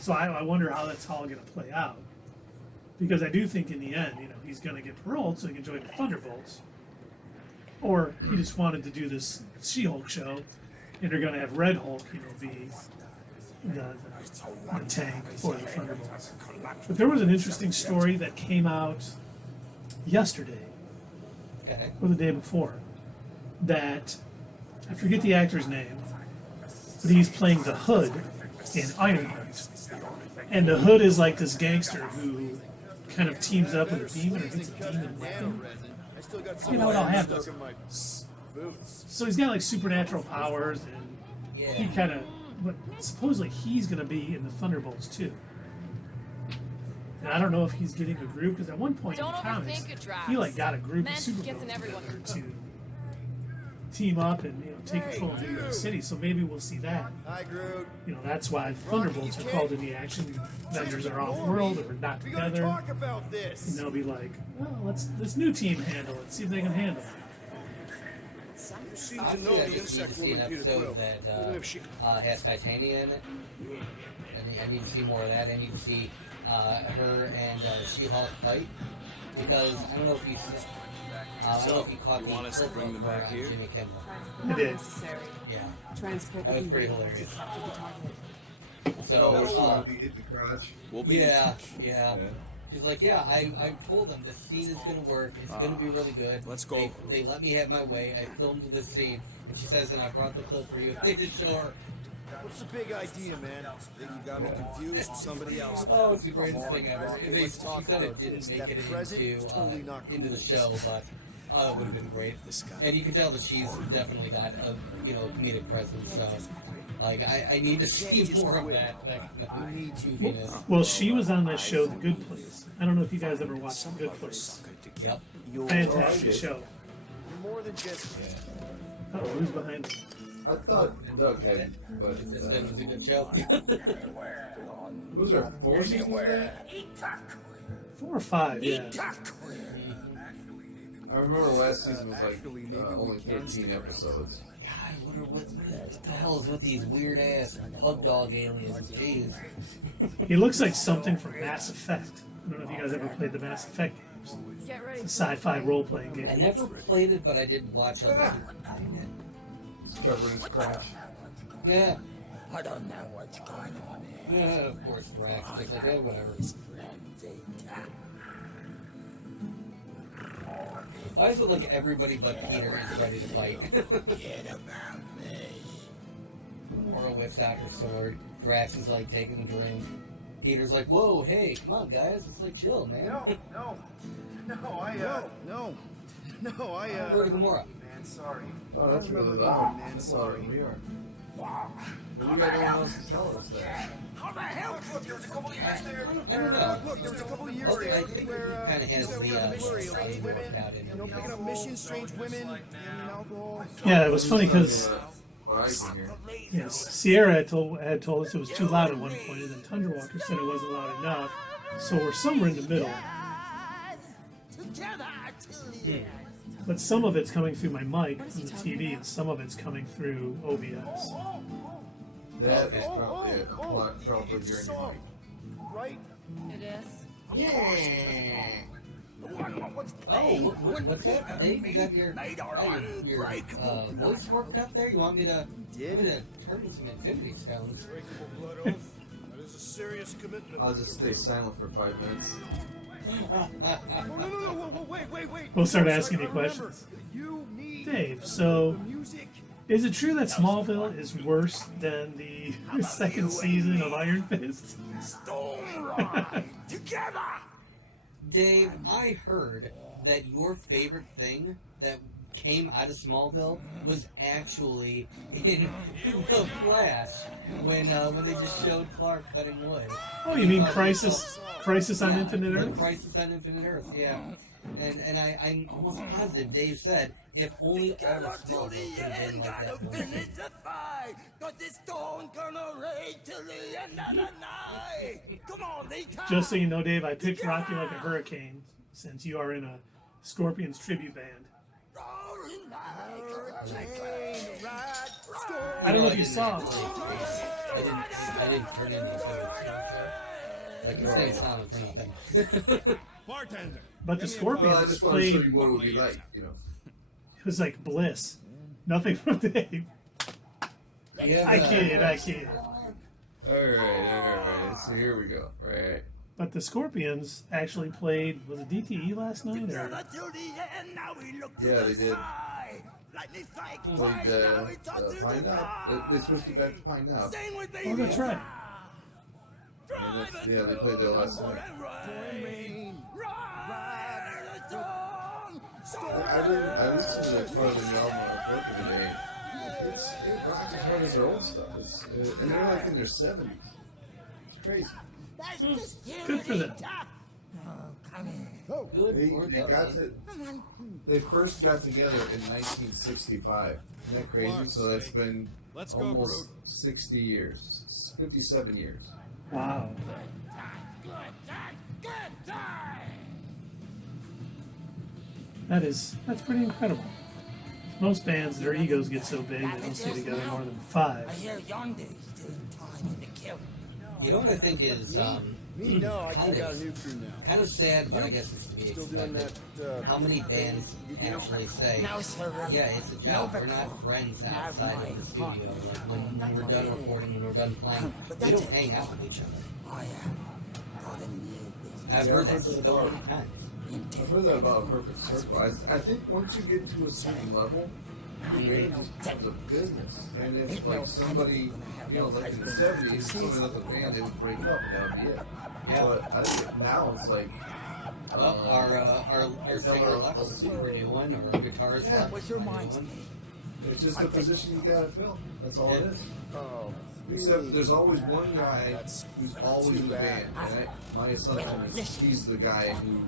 So I wonder how that's all gonna play out. Because I do think in the end, you know, he's gonna get paroled so he can join the Thunderbolts. Or he just wanted to do this She-Hulk show, and they're going to have Red Hulk, you know, be the tank for the Thunderbolts. But there was an interesting story that came out yesterday, or the day before, that I forget the actor's name, but he's playing the Hood in Ironheart. And the Hood is like this gangster who kind of teams up with a demon or gets a demon weapon. You know what, I'll have this. So he's got like supernatural powers, and he kind of, but supposedly he's going to be in the Thunderbolts too. And I don't know if he's getting a group, because at one point in the comics, he like got a group of supervillains to team up and, you know, take control of New York City. So maybe we'll see that. You know, that's why the Thunderbolts are called into action. Avengers are off world, or not together. And they'll be like, well, let's this new team handle it. See if they can handle it. Honestly, I just need to see an episode that has Titania in it. I need to see more of that. I need to see her and She-Hulk fight, because I don't know if you caught the clip of her on Jimmy Kimmel. I did. Yeah, that was pretty hilarious. So, hit the crotch. Yeah. She's like, yeah, I told them this scene is going to work. It's going to be really good. Let's go. They let me have my way. I filmed this scene. And she says, and I brought the clip for you. They just show her. What's the big idea, man? Think you got me confused with somebody else? Oh, it's the greatest thing ever. She said it didn't make it into the show, but it would have been great. And you can tell that she's definitely got a comedic presence. So, like, I need to see more of that goofiness. Well, she was on that show, The Good Place. I don't know if you guys ever watched The Good Place. Yep. Fantastic show. More than just. Oh, who's behind me? I thought Doug had, but that was a good show. Was there 4 seasons of that? 4 or 5, yeah. I remember last season was like only 13 episodes. God, what the hell is with these weird ass hug dog aliens? Jeez. He looks like something from Mass Effect. I don't know if you guys ever played the Mass Effect games. It's a sci-fi role-playing game. I never played it, but I did watch other people playing it. Covering his crotch. Yeah. I don't know what's going on here. Yeah, of course, Drax. Just like, yeah, whatever. Why is it like everybody but Peter is ready to fight? Mora whips out her sword. Drax is like taking a drink. Peter's like, whoa, hey, come on, guys. It's like chill, man. No, I Where'd Gamora? Man, sorry. Oh, that's really loud. Man, sorry. We are. Well, we got no one else to tell us that. How the hell? Look, there was a couple of years there. I don't know. Look, there was a couple of years there. I think it kind of has the strange worked women, out in it. picking up missions, strange women, and alcohol. Yeah, it was funny because What I can hear. yes, Sierra had told us it was too loud at one point, and then Tundra Walker said it wasn't loud enough. So we're somewhere in the middle. But some of it's coming through my mic from the TV, and some of it's coming through OBS. That is probably a probably you're in your mic. Right? It is. Yeah. Oh, what's that, Dave? You got your voice worked up there? You want me to turn some Infinity Stones? That is a serious commitment. I'll just stay silent for 5 minutes. No, wait. We'll start asking you questions. Dave, so is it true that Smallville is worse than the second season of Iron Fist? Together. Dave, I heard that your favorite thing that came out of Smallville was actually in The Flash when they just showed Clark cutting wood. Oh, you mean Crisis on Infinite Earth? Crisis on Infinite Earth, yeah. And I'm almost positive Dave said if only all of Smallville could have been like that one. Just so you know, Dave, I picked Rocky Like a Hurricane since you are in a Scorpions tribute band. I don't know if you saw. I didn't turn into a like you're saying sound for nothing. Bartender. But the Scorpions Well, I just want to show played. you what it would be like, you know. It was like bliss. Nothing from Dave. Yeah, I kid. Alright. So here we go. Right. But the Scorpions actually played, was it DTE last night? Or? Yeah, they did. Played Pine Knob. They switched it back to Pine Knob. Oh, that's right. And yeah, they played there last night. I listened to that part of the album when I was working today. It rocks as hard as their old stuff. And they're like in their 70s. It's crazy. Good for them. They first got together in 1965. Isn't that crazy? So that's been almost 60 years. 57 years. Wow. That's pretty incredible. Most bands, their egos get so big they don't stay together more than 5. You know what I think is kind of sad, but I guess it's to be expected. How many bands actually say, yeah, it's a job, we're not friends outside of the studio. Like when we're done recording, when we're done playing, we don't hang out with each other. I've heard that so many times. I've heard that about a Perfect Circle. I think once you get to a certain level, the band just becomes a business. And if like somebody, like in the 70s, somebody left the band, they would break up and that would be it. Yeah. But I think now it's like our singer left us for a new one, or our guitarist left us for a new one. It's just a position you gotta fill. That's all it is. Except there's always one guy who's always in the band, and my assumption is he's the guy who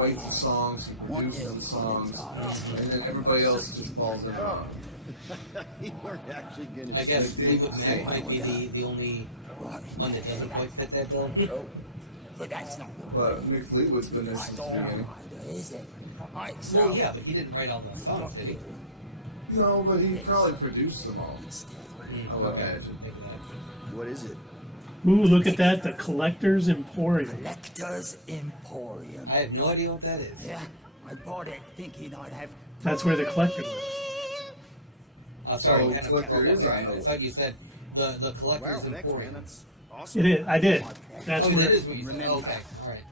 writes the songs, he produces the songs, and then everybody else just falls in and out. I guess Fleetwood Mac might be the only one that doesn't quite fit that bill. But Mick Fleetwood's been there since the beginning. Well, yeah, but he didn't write all those songs, did he? No, but he probably produced them all. I would imagine. What is it? Ooh, look at that, the Collector's Emporium. Collector's Emporium. I have no idea what that is. Yeah, I bought it thinking I'd have... That's where the Collector lives. Sorry, Oh, kind of Collector is I thought you said the Collector's Emporium. It is, I did. That's where, that is what you said. Oh, okay, all right.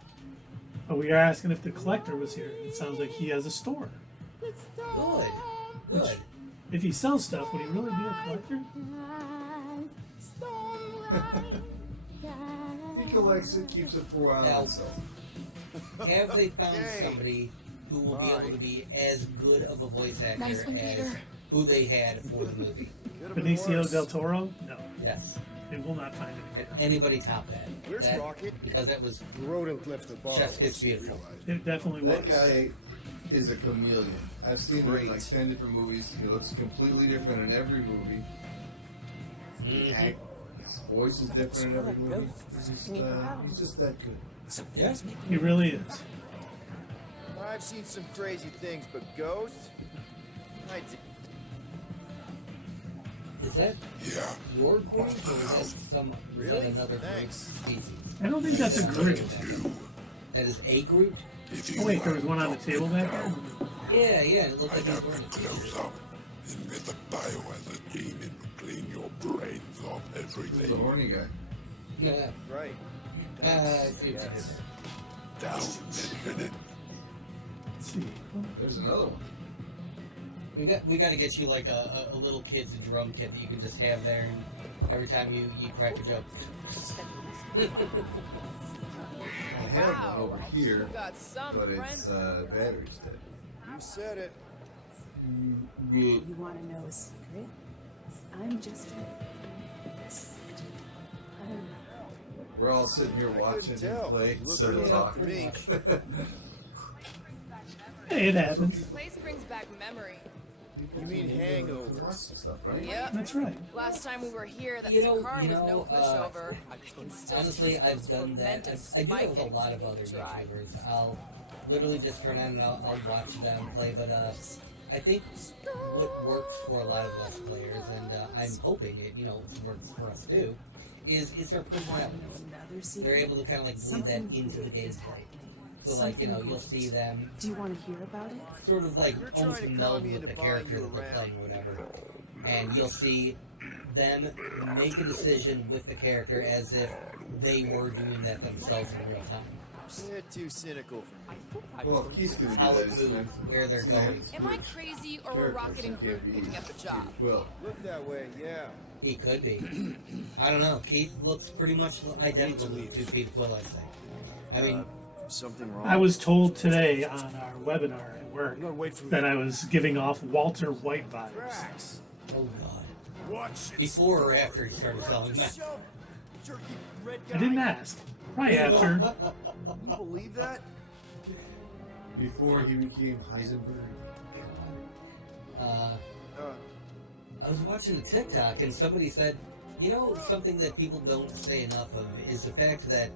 But we are asking if the Collector was here. It sounds like he has a store. Good. If he sells stuff, would he really be a collector? If he collects it, keeps it for a while himself. Have they found somebody who will be able to be as good of a voice actor as who they had for the movie? Benicio del Toro? No. Yes. They will not find it. Can anybody top that? Where's Rocket? Because that was Rodent left the bar. Chef's Kiss beautiful. It definitely was. That guy is a chameleon. I've seen him in like 10 different movies. He looks completely different in every movie. His voice is different in every movie. He's just that good. Yeah. He really is. I've seen some crazy things, but ghosts? Is that your group, or is that another group species? I don't think that's a group. That is a group? Oh wait, there was one on the table back there? Yeah, it looked like he was wearing Close up and get the biohazard demon to clean your brains off everything. The horny guy. Yeah. Right. Down in a minute. Let's see. There's another one. We got to get you like a little kid's drum kit that you can just have there, and every time you crack a joke. I have one over here, but it's batteries dead. You said it. You want to know a secret? I'm just We're all sitting here watching him play instead of talking. Hey, it happens. This place brings back memory. You mean hangovers? Stuff, right? Yep. That's right. Last time we were here, that car was you know, no pushover. Honestly, I've done that. I do that with a lot of other YouTubers. I'll literally just turn on and I'll watch them play, but I think what works for a lot of us players, and I'm hoping it works for us too, is their personalities. They're able to kind of like bleed that into the gameplay. So like, you'll see them. Do you want to hear about it? Sort of like almost meld with the character that they're playing or whatever. And you'll see them make a decision with the character as if they were doing that themselves in real time. They're too cynical for me. Well, if Keith's gonna do How that, it he's gonna have moves, to where they're he's gonna have going. to Am I switch crazy or were characters. Rocket and He can't Groot be picking up the job? Will. Look that way, yeah. He could be. I don't know. Keith looks pretty much identical to Pete Quill, I think. I mean, something wrong. I was told today on our webinar at work that I was giving off Walter White vibes. Oh God. Before or after he started selling meth? I didn't ask. Probably after. You believe that? Before he became Heisenberg. I was watching a TikTok and somebody said, you know, something that people don't say enough of is the fact that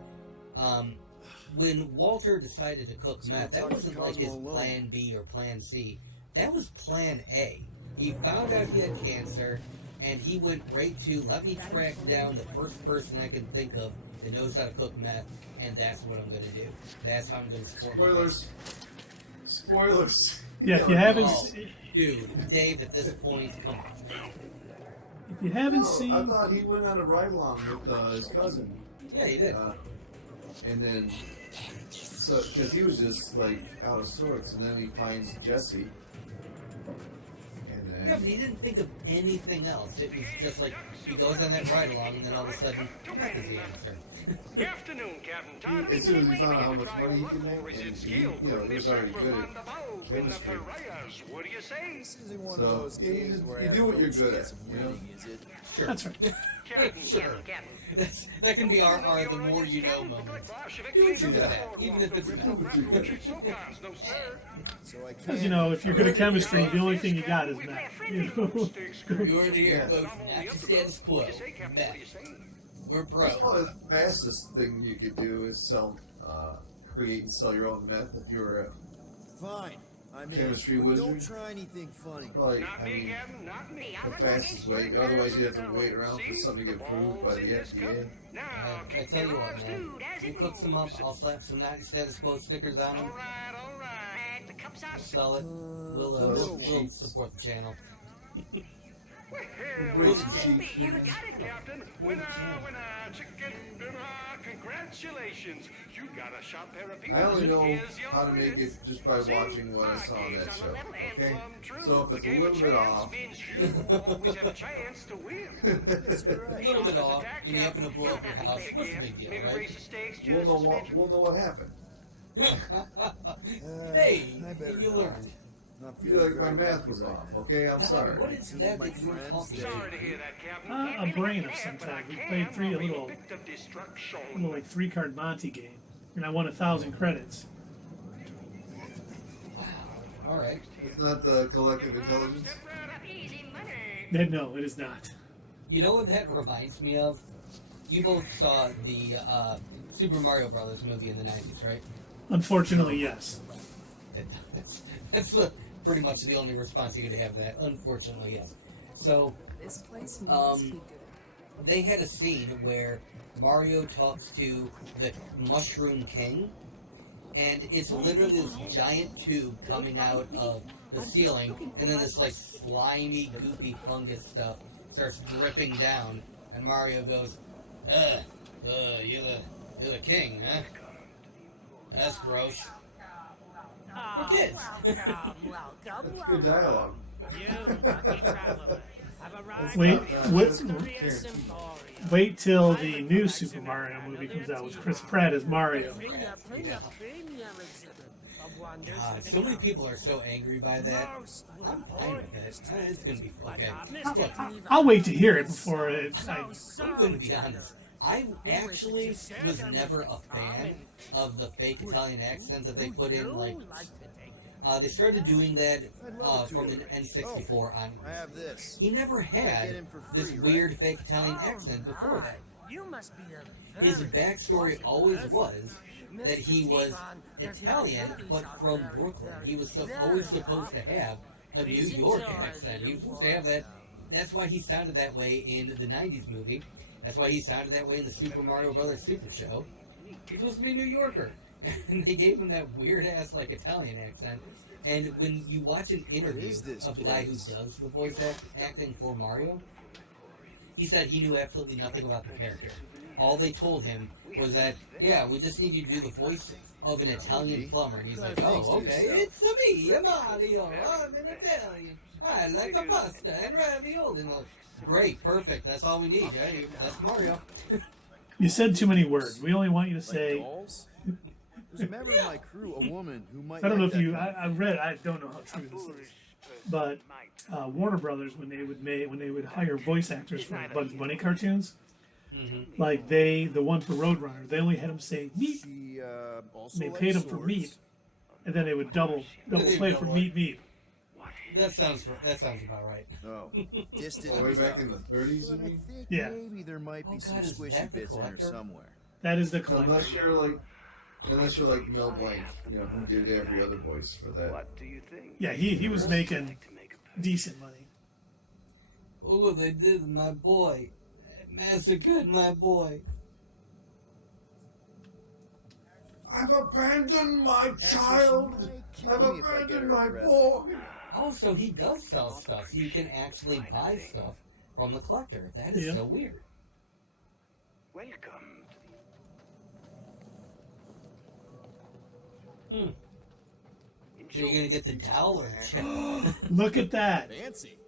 when Walter decided to cook meth, that wasn't like his plan B or plan C. That was plan A. He found out he had cancer, and he went right to, let me track down the first person I can think of that knows how to cook meth, and that's what I'm going to do. That's how I'm going to support my Spoilers. Spoilers. Yeah, if you haven't, Oh, dude, Dave, at this point, come on. if you haven't No, seen, I thought he went on a ride along with his cousin. Yeah, he did. And then, so because he was just like out of sorts, and then he finds Jesse. And then, Yeah, but he didn't think of anything else. It was just like, he goes on that ride along, and then all of a sudden, meth is the answer. Afternoon, Captain. as soon as he found out how much money he could make, and he, you know, he was already good at chemistry. What do you say? This isn't one So, of those yeah, games where you do what you're good at, some you know? winning, is it? Sure. that's right. Sure. That can be our the more you know moment. You do that, even if it's meth. So I Because can't. you know, if you're good at chemistry, the only thing you got is meth. You know? You heard it here, folks. Not the status quo. Meth. We're pro. Well, the fastest thing you could do is create and sell your own meth if you're a Fine. I'm in. chemistry But wizard. don't try anything funny. Probably, I mean, the fastest way. Otherwise, you have to wait around for something to get approved by the FDA. I tell you what, man. You cook some up, I'll slap some not status quo stickers on them. Sell it. We'll support the channel. Bring some cheap You foods. got it, Captain. Winner, chicken dinner. Congratulations. You got a sharp pair of I only know Here's your how to make it just by watching what I saw on that show. Okay? So if it's a little bit off, always have a chance to win. A little bit off, and you happen to blow up your house. What's the big deal, right? we'll know what happened. Hey, I better you not. learned. Not You feeling like my very math lucky was right off. now. Okay, I'm sorry. What is that that you were talking Sorry about? to hear that, Captain. A brain of some type. We played a little like 3-card Monte game, and I won 1,000 credits. All right. It's not the collective intelligence. No, it is not. You know what that reminds me of? You both saw the Super Mario Brothers movie in the 90s, right? Unfortunately, yes. That's pretty much the only response you could have to that. Unfortunately, yes. So, This place must be good. they had a scene where Mario talks to the Mushroom King, and it's literally this giant tube coming out of the ceiling, and then this like slimy, goopy fungus stuff starts dripping down, and Mario goes, you're the king, huh? That's gross. For kids. That's good dialogue. Wait till the new Super Mario movie comes out with Chris Pratt as Mario. God, so many people are so angry by that. I'm fine with it. It's gonna be okay. Look, I'll wait to hear it before it's. I'm going to be honest. I actually was never a fan of the fake Italian accent that they put in. Like, they started doing that from the N64 I onwards. have this. He never had this weird fake Italian accent before that. His backstory always was that he was Italian, but from Brooklyn. He was always supposed to have a New York accent. He was supposed to have that. That's why he sounded that way in the 90s movie. That's why he sounded that way in the Super Mario Brothers Super Show. He's supposed to be a New Yorker. And they gave him that weird-ass, like, Italian accent. And when you watch an interview of the guy who does the voice acting for Mario, he said he knew absolutely nothing about the character. All they told him was that, yeah, we just need you to do the voice of an Italian plumber. And he's like, oh, okay, it's me, Mario. I'm an Italian. I like a pasta and ravioli. And like, great, perfect. That's all we need. Yeah, that's Mario. You said too many words. We only want you to say. There's a member of my crew, a woman who might. I don't know like if you. that I read. I don't know how true this is, but Warner Brothers, when they would hire voice actors for Bugs Bunny cartoons, like the one for Roadrunner, they only had them say meat. They paid them for meat, and then they would double play for meat. That sounds about right. Oh, way back in the 30s, you mean? Yeah. Maybe there might be some squishy bits in there somewhere. That is the collector. Unless you're like Mel Blanc, you know, who did every other voice for that. What do you think? Yeah, he was making decent money. Look what they did to my boy. Massacred my boy. I've abandoned my child. I've abandoned my boy. Oh, so he does sell stuff. So you can actually buy stuff from the collector. That is so weird. Welcome. So you're gonna get the towel or check? Look at that. Fancy.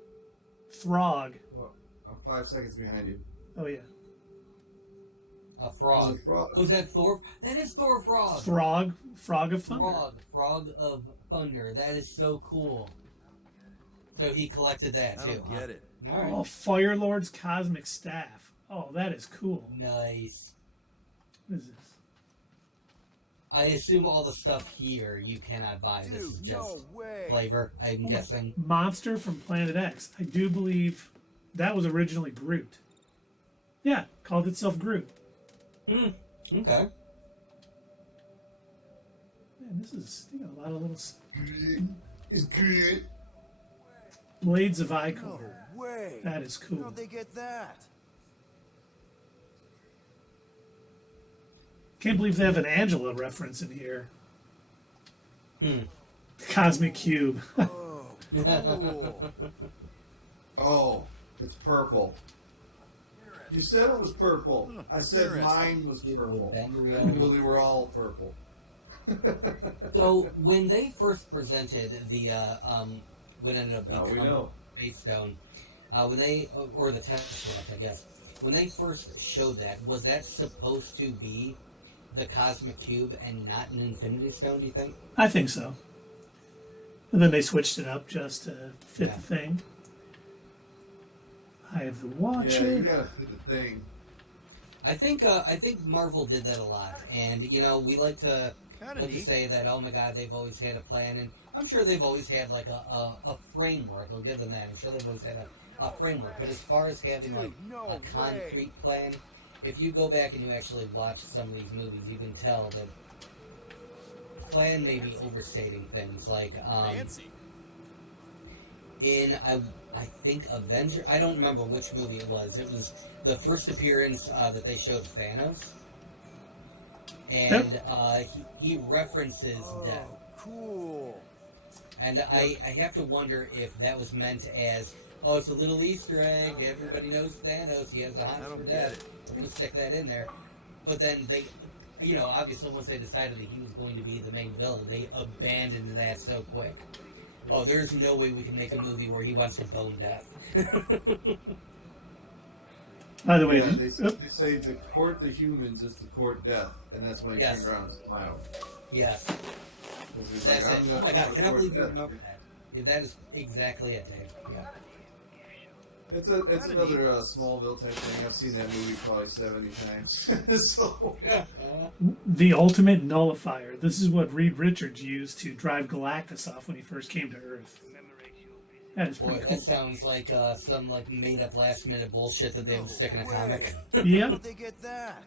Frog. Well, I'm 5 seconds behind you. Oh yeah. A frog. It's a frog. Oh, is that Thor? That is Thor Frog. Frog of Thunder. Frog of Thunder. That is so cool. So he collected that too. I don't get it. All right. Oh, Fire Lord's Cosmic Staff. Oh, that is cool. Nice. What is this? I assume all the stuff here you cannot buy. This is just flavor, I'm guessing. Monster from Planet X. I do believe that was originally Groot. Yeah, called itself Groot. Okay. Man, they got a lot of little. It's good. Blades of Icor. No way. That is cool. How'd they get that? Can't believe they have an Angela reference in here. Cosmic Cube. Oh, cool. Oh, it's purple. You said it was purple. I said mine was purple. I knew they were all purple. So when they first presented the what ended up becoming Space Stone, when they or the Tesseract, I guess, when they first showed that, was that supposed to be the Cosmic Cube and not an Infinity Stone? Do you think? I think so. And then they switched it up just to fit the thing. Eye of the Watcher. Yeah, you gotta fit the thing. I think Marvel did that a lot, and you know we like to say that, oh my God, they've always had a plan, and I'm sure they've always had like a framework. I'll give them that. I'm sure they've always had a framework, but as far as having like a concrete plan, if you go back and you actually watch some of these movies, you can tell that plan may be overstating things. Like in I think Avenger, I don't remember which movie it was. It was the first appearance that they showed Thanos, and he references death. Cool. And I have to wonder if that was meant as, oh, it's a little Easter egg. Everybody knows Thanos. He has the hunch for death. We're going to stick that in there. But then they, you know, obviously once they decided that he was going to be the main villain, they abandoned that so quick. Oh, there's no way we can make a movie where he wants to bone death. By the way, they say to court the humans is to court death, and that's when he turned around and smiled. Yes. That's it. Oh my God, I cannot believe you remember that. Yeah, that is exactly it, Dave. Yeah. It's another Smallville type thing. I've seen that movie probably 70 times. So The Ultimate Nullifier. This is what Reed Richards used to drive Galactus off when he first came to Earth. That is pretty cool. That sounds like some like made up last minute bullshit that they would stick in a comic. Yeah. How'd they get that?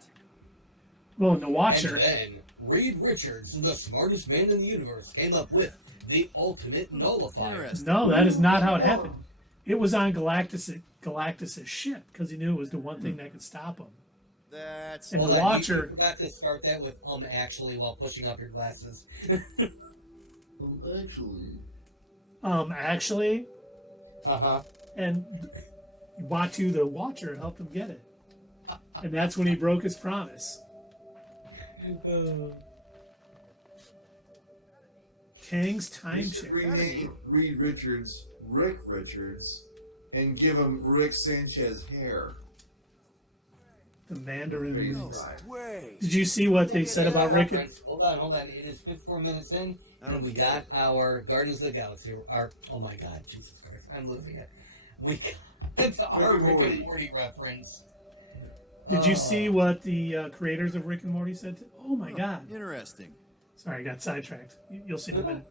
Well, in The Watcher. And then Reed Richards, the smartest man in the universe, came up with the Ultimate Nullifier. No, that is not how it happened. It was on Galactus' ship because he knew it was the one thing that could stop him. That's and The Watcher. You forgot to start that with actually while pushing up your glasses. Actually. Actually. Uh-huh. And Watu the Watcher helped him get it. And that's when he broke his promise. Kang's time You should chair. rename Reed Richards Rick Richards and give him Rick Sanchez hair. The Mandarin. Way. Did you see what they said about Rick? Hold on. It is 54 minutes in, and we got our Guardians of the Galaxy. Oh my God, Jesus Christ, I'm losing it. We got our Rick and Morty reference. Did you see what the creators of Rick and Morty said? Oh my God. Interesting. Sorry, I got sidetracked. You'll see in a minute.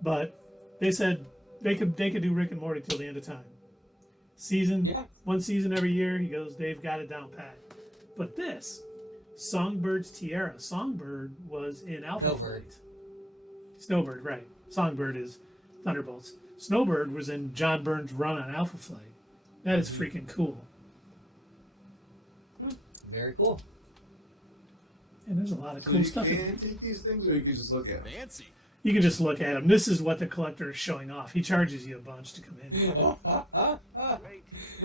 But they said they could do Rick and Morty till the end of time. One season every year. He goes, they've got it down pat. But this, Songbird's Tiara. Songbird was in Alpha Flight. Snowbird, right. Songbird is Thunderbolts. Snowbird was in John Byrne's run on Alpha Flight. That is freaking cool. Very cool. And there's a lot of cool stuff. You can take these things, or you can just look at them. Fancy. You can just look at them. This is what the collector is showing off. He charges you a bunch to come in.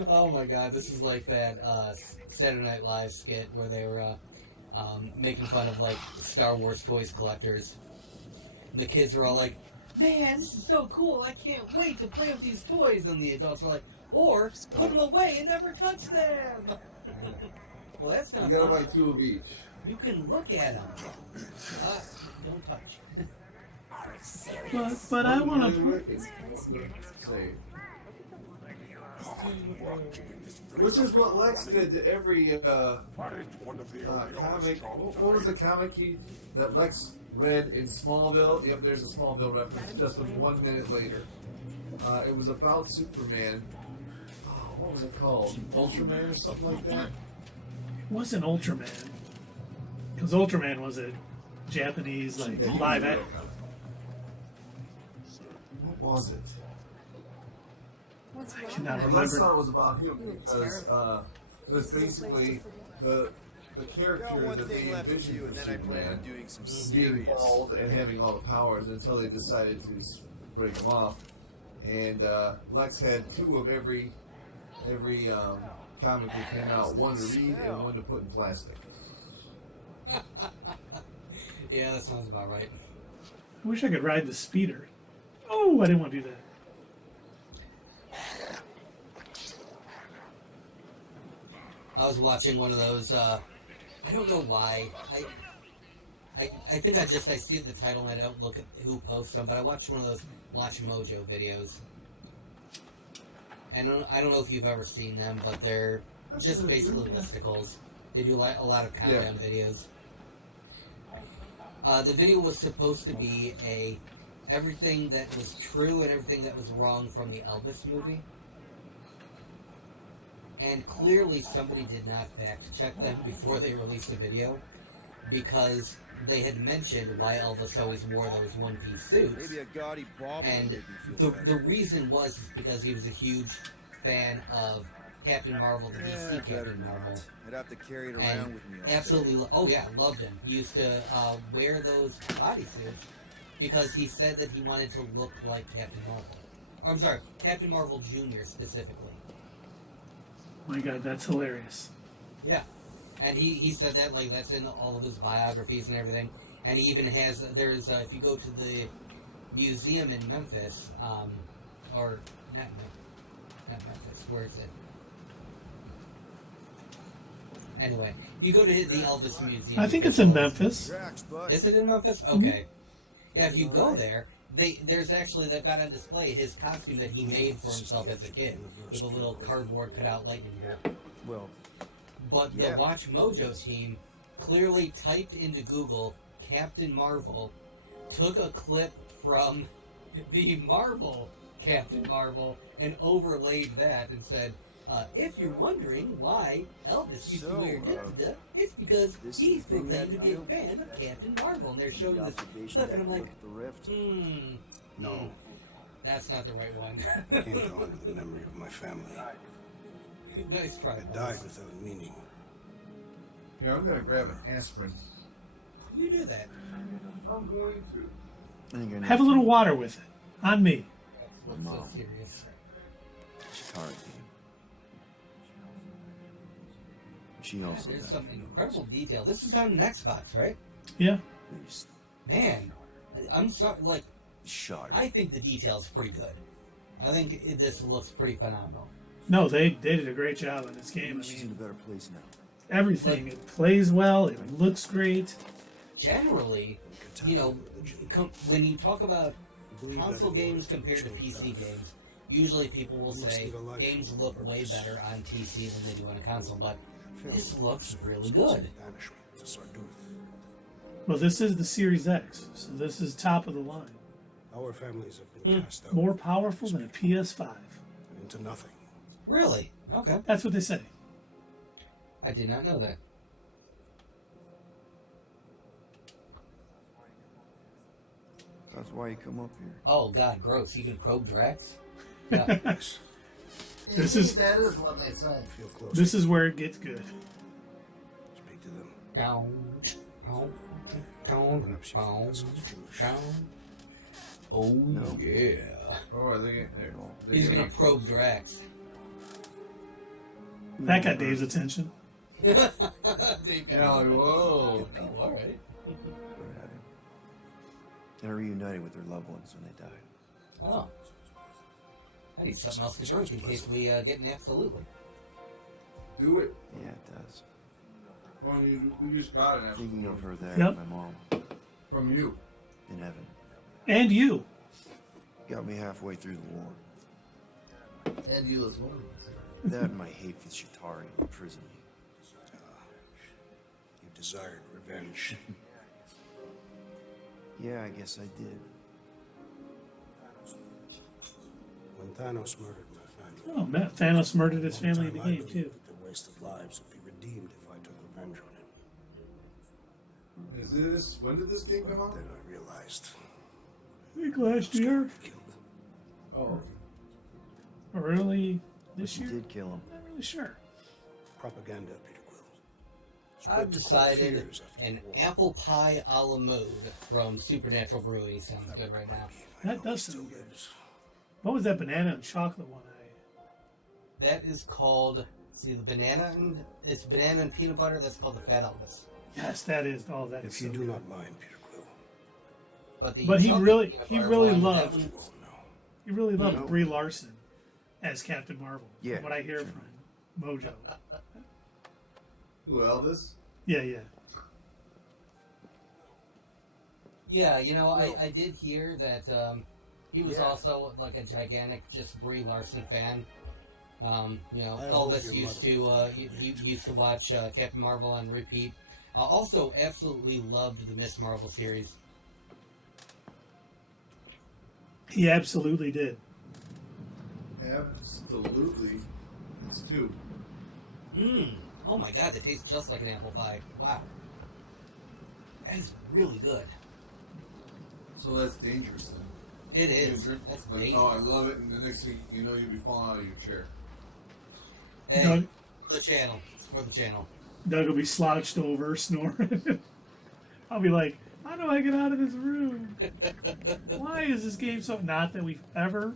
Oh my God, this is like that Saturday Night Live skit where they were making fun of like Star Wars toys collectors. And the kids are all like, "Man, this is so cool! I can't wait to play with these toys." And the adults are like, "Or put them away and never touch them." Well, that's not. You gotta buy 2 of each. You can look at them. Don't touch. But I want to. Say. Which is what Lex did to every comic. What was the comic that Lex read in Smallville? Yep, there's a Smallville reference just 1 minute later. It was about Superman. What was it called? Ultraman or something like that? It wasn't Ultraman. Because Ultraman was a Japanese live action. What was it? I cannot Lex remember. thought it was about him because it was basically the character that they envisioned for Superman being bald and having all the powers until they decided to break him off. And Lex had 2 of every comic that came out, one to read and one to put in plastic. Yeah, that sounds about right. I wish I could ride the speeder. Oh, I didn't want to do that. I was watching one of those, I don't know why. I think I see the title and I don't look at who posts them, but I watched one of those Watch Mojo videos. And I don't know if you've ever seen them, but they're just basically listicles. They do a lot of countdown videos. The video was supposed to be everything that was true and everything that was wrong from the Elvis movie. And clearly somebody did not fact check them before they released the video, because they had mentioned why Elvis always wore those one-piece suits. Maybe a gaudy bob. And the reason was because he was a huge fan of Captain Marvel, the DC Captain Marvel. I'd have to carry it around with me all absolutely, loved him. He used to wear those bodysuits because he said that he wanted to look like Captain Marvel. I'm sorry, Captain Marvel Jr. specifically. My God, that's hilarious. Yeah. And he said that, that's in all of his biographies and everything. And he even has, there's, if you go to the museum in Memphis, or, not Memphis, where is it? Anyway, if you go to the Elvis Museum... I think it's in Memphis. Is it in Memphis? Okay. Yeah, if you go there, they've got on display his costume that he made for himself as a kid, with a little cardboard cutout lightning bolt. Well, but the Watch Mojo team clearly typed into Google Captain Marvel, took a clip from the Marvel Captain Marvel, and overlaid that and said, if you're wondering why Elvis used to wear da-da-da, it's because he's proclaimed to be a fan of Captain Marvel. And they're showing this clip, and I'm like, No. That's not the right one. I came to honor the memory of my family. Nice try. I died without meaning. Yeah, I'm gonna grab an aspirin. You do that. I'm going to. Have a little water with it. On me. That's so serious. She's hard, She also There's died. some incredible detail. This is on Xbox, right? Yeah. Man, I'm sorry. Like, Shot her. I think the detail's pretty good. I think this looks pretty phenomenal. No, they did a great job on this game. I She's in mean, a better place now. everything. It plays well. It looks great. Generally, you know, when you talk about console games compared to PC games, usually people will say games look way better on PC than they do on a console, but this looks really good. Well, this is the Series X, so this is top of the line. Our families have been cast out More powerful than a PS5. and into nothing. Really? Okay. That's what they say. I did not know that. That's why you come up here. Oh god, gross. You can probe Drax? Yeah. This is that is what they say. Feel close. this is where it gets good. Speak to them. Down, down, down, down, down. Oh No. yeah. Oh, are they? He's gonna probe Drax. That got Dave's attention. Dave Yeah, like, whoa. Oh, alright. They're reunited with their loved ones when they died. Oh. I need something else to drink in case we get an absolutely. Do it. Yeah, it does. Oh, we just got it. Thinking of her there, Yep. my mom, From you. in heaven. And you. Got me halfway through the war. And you as well. That and my hate for Chitauri who imprisoned me. You desired revenge. Yeah, I guess I did. When Thanos murdered my family, Oh, man, Thanos murdered his family in the I game, believed too. that their wasted lives would be redeemed if I took revenge on him. Is this? When did this game come out? Then I realized I think last year. killed. Oh, Or early But this you year? did kill him. Not really sure. Propaganda, Peter Quill. I've Spread to cold decided fears after an the war. apple pie a la mode from Supernatural Brewing sounds good right now. That does sound good. What was that banana and chocolate one? That is called, see the banana, it's banana and peanut butter, that's called the Fat Elvis. Yes, that is. Oh, that is If so you do good. not mind, Peter Quill. But, the But he chocolate really- peanut he butter really one, that loved- one- Oh, no. He really loved No. Brie Larson as Captain Marvel. Yeah. From what I hear from Mojo. who Elvis? Yeah, yeah. Yeah, you know, I did hear that he was also like a gigantic just Brie Larson fan. You know, I hope Elvis your used to he used to watch Captain Marvel on repeat. Also, absolutely loved the Miss Marvel series. He absolutely did. Absolutely. It's two. Oh my god, that tastes just like an apple pie. Wow. That is really good. So that's dangerous then. It You is. drink, That's like, dangerous. oh, I love it, and the next thing you know, you'll be falling out of your chair. Hey, Doug, the channel. It's for the channel. Doug will be slouched over, snoring. I'll be like, how do I get out of this room? Why is this game so... Not that we've ever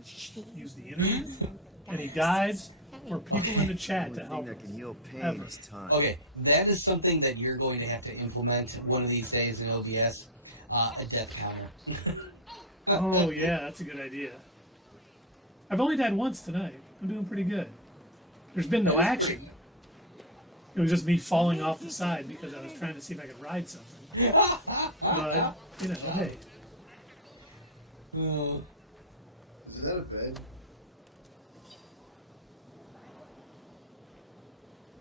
used the internet, any guides, or people in the chat to The only help thing us. that can heal pain Ever. is time. Okay, that is something that you're going to have to implement one of these days in OBS. A death counter. Oh, yeah, that's a good idea. I've only died once tonight. I'm doing pretty good. There's been no action. It was just me falling off the side because I was trying to see if I could ride something. But, you know, hey. Is that a bed?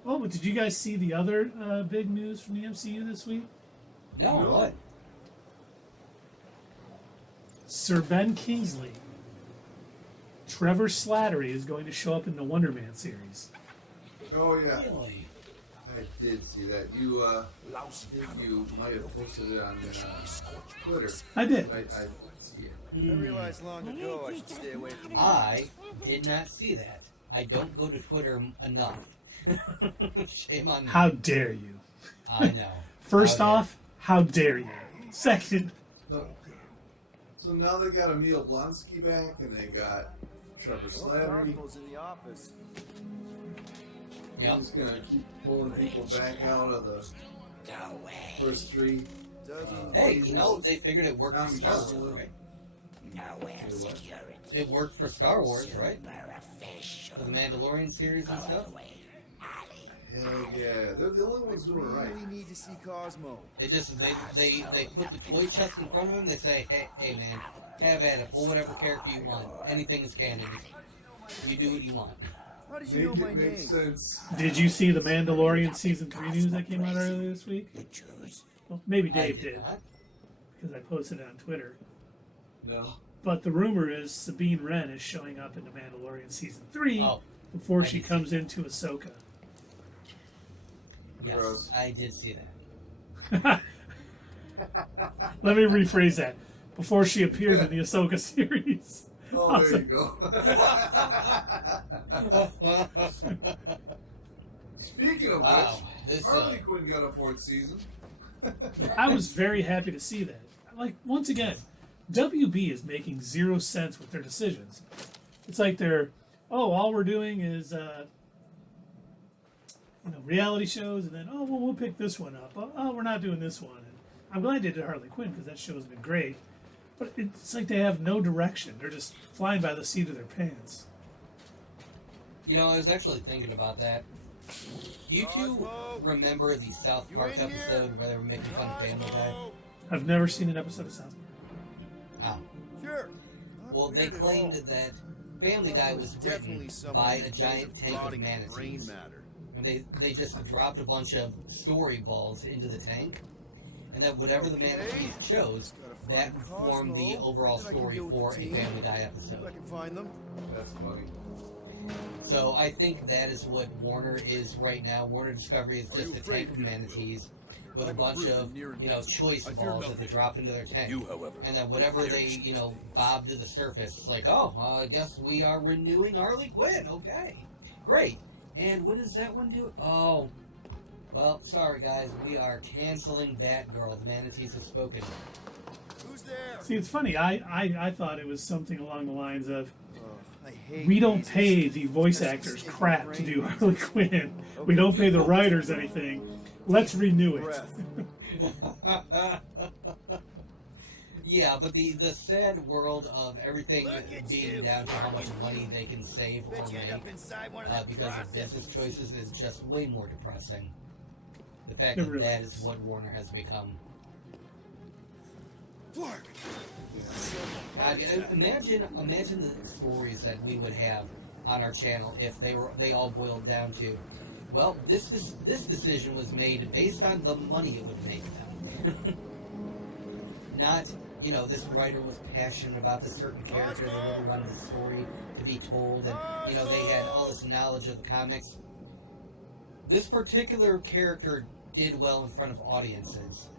Oh, but did you guys see the other big news from the MCU this week? No, what? Sir Ben Kingsley, Trevor Slattery is going to show up in the Wonder Man series. Oh yeah, Really? I did see that. You think you might have posted it on Twitter. I did. I see it. Hmm. I realized long ago I should stay away from I did not see that. I don't go to Twitter enough. Shame on me. How dare you? I know. First How dare- off, how dare you? Second, So now they got Emil Blonsky back, and they got Trevor Slattery. Marvel's in the office. Yep. He's gonna keep pulling people back out of the first three. Hey, you know, they figured it worked for Star Wars, right? It worked for Star Wars, right? For the Mandalorian series and stuff. Hell yeah, they're the only ones doing it right. We need to see Cosmo. They just they put the toy chest in front of him. They say, hey man, have at it. Pull whatever character you want. Anything is canon. You do what you want. How did you know my name? Sense. Did you see the Mandalorian season 3 news that came out earlier this week? Well, maybe Dave did, because I posted it on Twitter. No. But the rumor is Sabine Wren is showing up in the Mandalorian season 3 before she comes into Ahsoka. Yes, Gross. I did see that. Let me rephrase that. Before she appears in the Ahsoka series. Oh, there you go. Speaking of which, Harley Quinn got a 4th season. I was very happy to see that. Like, once again, WB is making 0 sense with their decisions. It's like they're, all we're doing is, reality shows, and then, we'll pick this one up. Oh, we're not doing this one. And I'm glad they did Harley Quinn, because that show's been great. But it's like they have no direction. They're just flying by the seat of their pants. You know, I was actually thinking about that. Do you two remember the South Park episode where they were making fun of Family Guy? I've never seen an episode of South Oh. Park. Sure. Well, they claimed that Family Guy was written by a giant tank of manatees. And they just dropped a bunch of story balls into the tank, and that whatever the manatees chose, that formed the overall story for a Family Guy episode. I can find them. That's funny. So I think that is what Warner is right now. Warner Discovery is just a tank of manatees with a bunch of, choice balls that they drop into their tank. And then whatever they, bob to the surface, it's like, I guess we are renewing Harley Quinn. Okay, great. And what does that one do? Oh, well, sorry guys, we are canceling Batgirl. The manatees have spoken. Who's there? See, it's funny. I thought it was something along the lines of, we don't pay the voice actors crap to do Harley Quinn. We don't pay the writers anything. Let's renew it. Yeah, but the sad world of everything being down to how much money they can save or make because of business choices is just way more depressing. The fact that that is what Warner has become. God, imagine the stories that we would have on our channel if they all boiled down to, well, this decision was made based on the money it would make them. Not, this writer was passionate about this certain character, they really wanted the story to be told, and, they had all this knowledge of the comics. This particular character did well in front of audiences.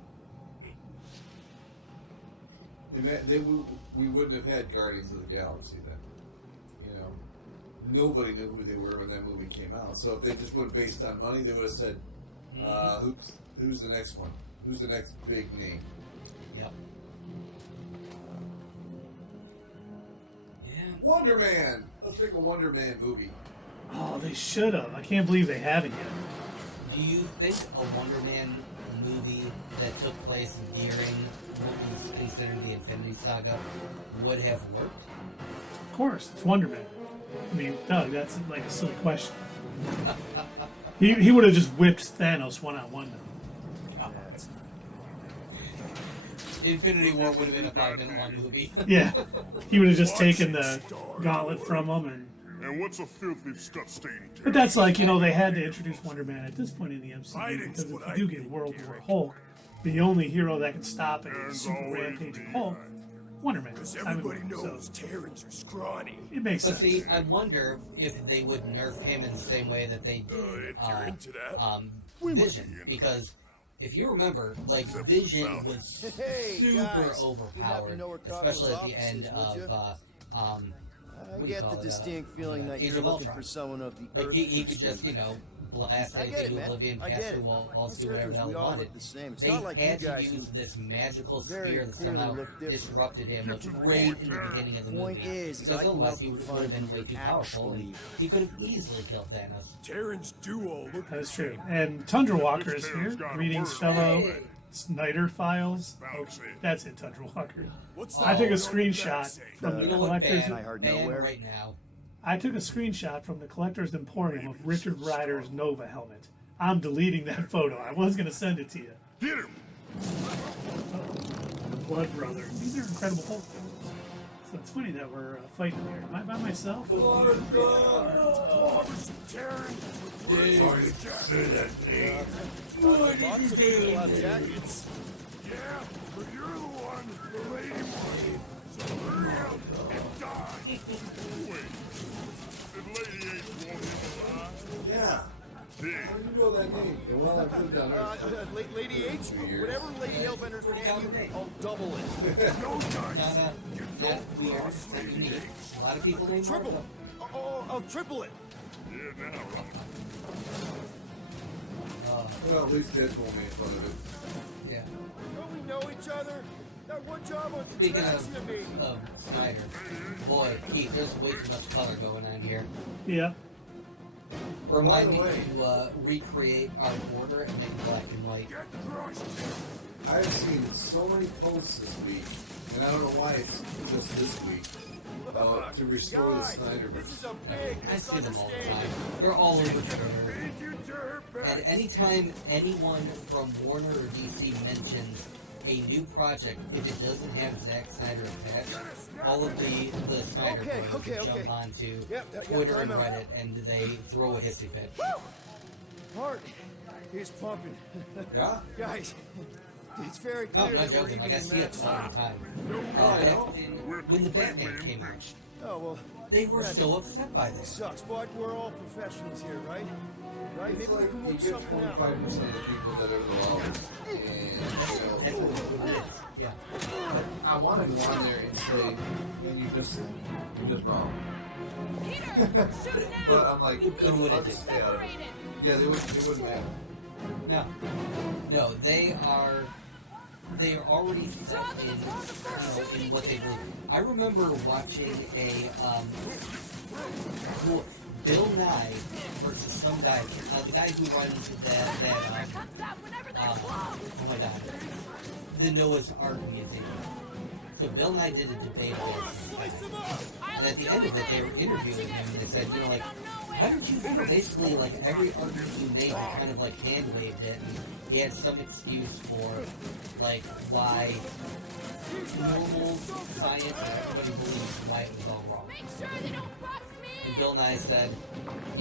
We wouldn't have had Guardians of the Galaxy then. Nobody knew who they were when that movie came out. So if they just went based on money, they would have said, who's the next one? Who's the next big name? Yep. Yeah. Wonder Man! Let's make a Wonder Man movie. Oh, they should have. I can't believe they haven't yet. Do you think a Wonder Man movie that took place during what was considered the Infinity Saga would have worked? Of course, it's Wonder Man. I mean, no, that's like a silly question. He would have just whipped Thanos one-on-one now. Infinity War would have been a 5-minute long movie. Yeah, he would have just taken the gauntlet from him And what's a filthy scut-staining? But that's like, they had to introduce Wonder Man at this point in the MCU, because if you do get World War Hulk, the only hero that can stop a super rampaging Hulk, Wonder Man. Everybody knows Terrans are scrawny. It makes sense. But see, I wonder if they would nerf him in the same way that they did Vision, because if you remember, Vision was super overpowered, especially at the end of I get the distinct feeling that Age you're of looking Ultron. for someone of the Like Earth. he could just, you know, blast I get anything it, to man. oblivion, I pass get through it. walls, do whatever the hell We he all wanted. look the same. It's They not like had you to guys use who this magical very spear that clearly somehow look different. disrupted him like right in the beginning of the Point movie. is, Because I grew otherwise up he in would fun have been when way you're too powerful and he could have easily killed Thanos. Terran's duo. That's true. And Tundra Walker is here. Greetings, fellow Snyder Files. Oh, that's it, Tundra Walker. I took a screenshot from the You know what, collector's. ban right now. I took a screenshot from the Collector's Emporium of Richard Rider's Nova helmet. I'm deleting that photo. I was going to send it to you. Get him! The Blood Brothers. These are incredible Hulk. So it's funny that we're fighting here. Am I by myself? Sorry to say that name. What did you do? Jackets. Yeah, but you're the one the lady wanted. So hurry up and die. Wait, the lady ain't want him alive. Yeah. How do you know that name? And while I've lived on Earth Lady H, whatever Lady Hellbender's paying you, I'll double it. Not weird, not unique. A lot of people name Triple. Martha. I'll triple it. Yeah, now, right. Well, at least Deadpool made fun of it. Yeah. Don't we know each other? That one job on Speaking of Snyder, boy, Keith, there's way too much color going on here. Yeah. Remind me to recreate our border and make it black and white. I've seen so many posts this week, and I don't know why it's just this week, to restore the Snyderverse. I see them all the time. They're all over Twitter. And anytime anyone from Warner or DC mentions a new project, if it doesn't have Zack Snyder attached, all of the Snyder bros jump onto Twitter and Reddit and they throw a hissy fit. Heart is pumping. Yeah? Guys, it's very No, clear. I'm not joking. Like, I see it all the time. When the Batman came out, they were so upset by this. Sucks, but we're all professionals here, right? Right? It's Maybe like we can you work get something 25% out. of the people that are involved, and you know, Yeah. I want to go on there and say, man, you're just wrong. But I'm like, I'll just stay out of it. Yeah, it wouldn't matter. No, they are already set in, in what they do. I remember watching a Bill Nye versus some guy, the guy who runs oh my god, the Noah's Ark Museum. So Bill Nye did a debate against this guy. And at the end of it, they were interviewing him, and they said, you know, like, how did you feel? Basically, like, every argument you made, you kind of, like, hand-waved it, and he had some excuse for, like, why normal science and everybody believes why it was all wrong. And Bill Nye said,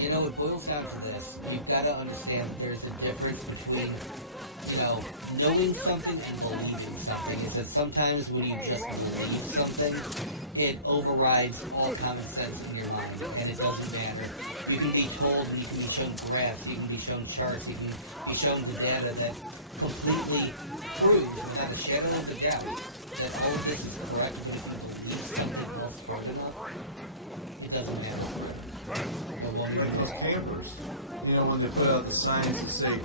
you know, it boils down to this. You've got to understand that there's a difference between, you know, knowing something and believing something. He said sometimes when you just believe something, it overrides all common sense in your mind, and it doesn't matter. You can be told, and you can be shown graphs, you can be shown charts, you can be shown the data that completely proves, without a shadow of a doubt, that all of this is correct, but if you believe something else strong enough, it doesn't matter. Like those campers, you know, when they put out the signs that say,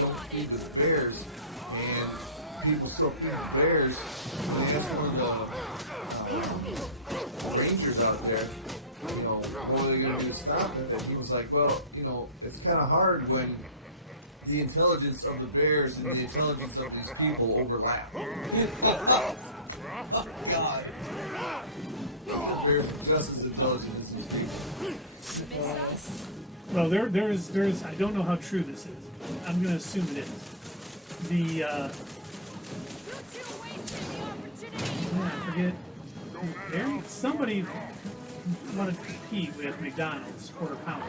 don't feed the bears, and people still feed the bears, and they asked one of the rangers out there, you know, what are they going to do to stop it? And he was like, well, you know, it's kind of hard when the intelligence of the bears and the intelligence of these people overlap. Oh, God. The bears are just as intelligent as these people. Well, there's I don't know how true this is, but I'm going to assume it is. The I forget. Somebody wanted to compete with McDonald's quarter pounder,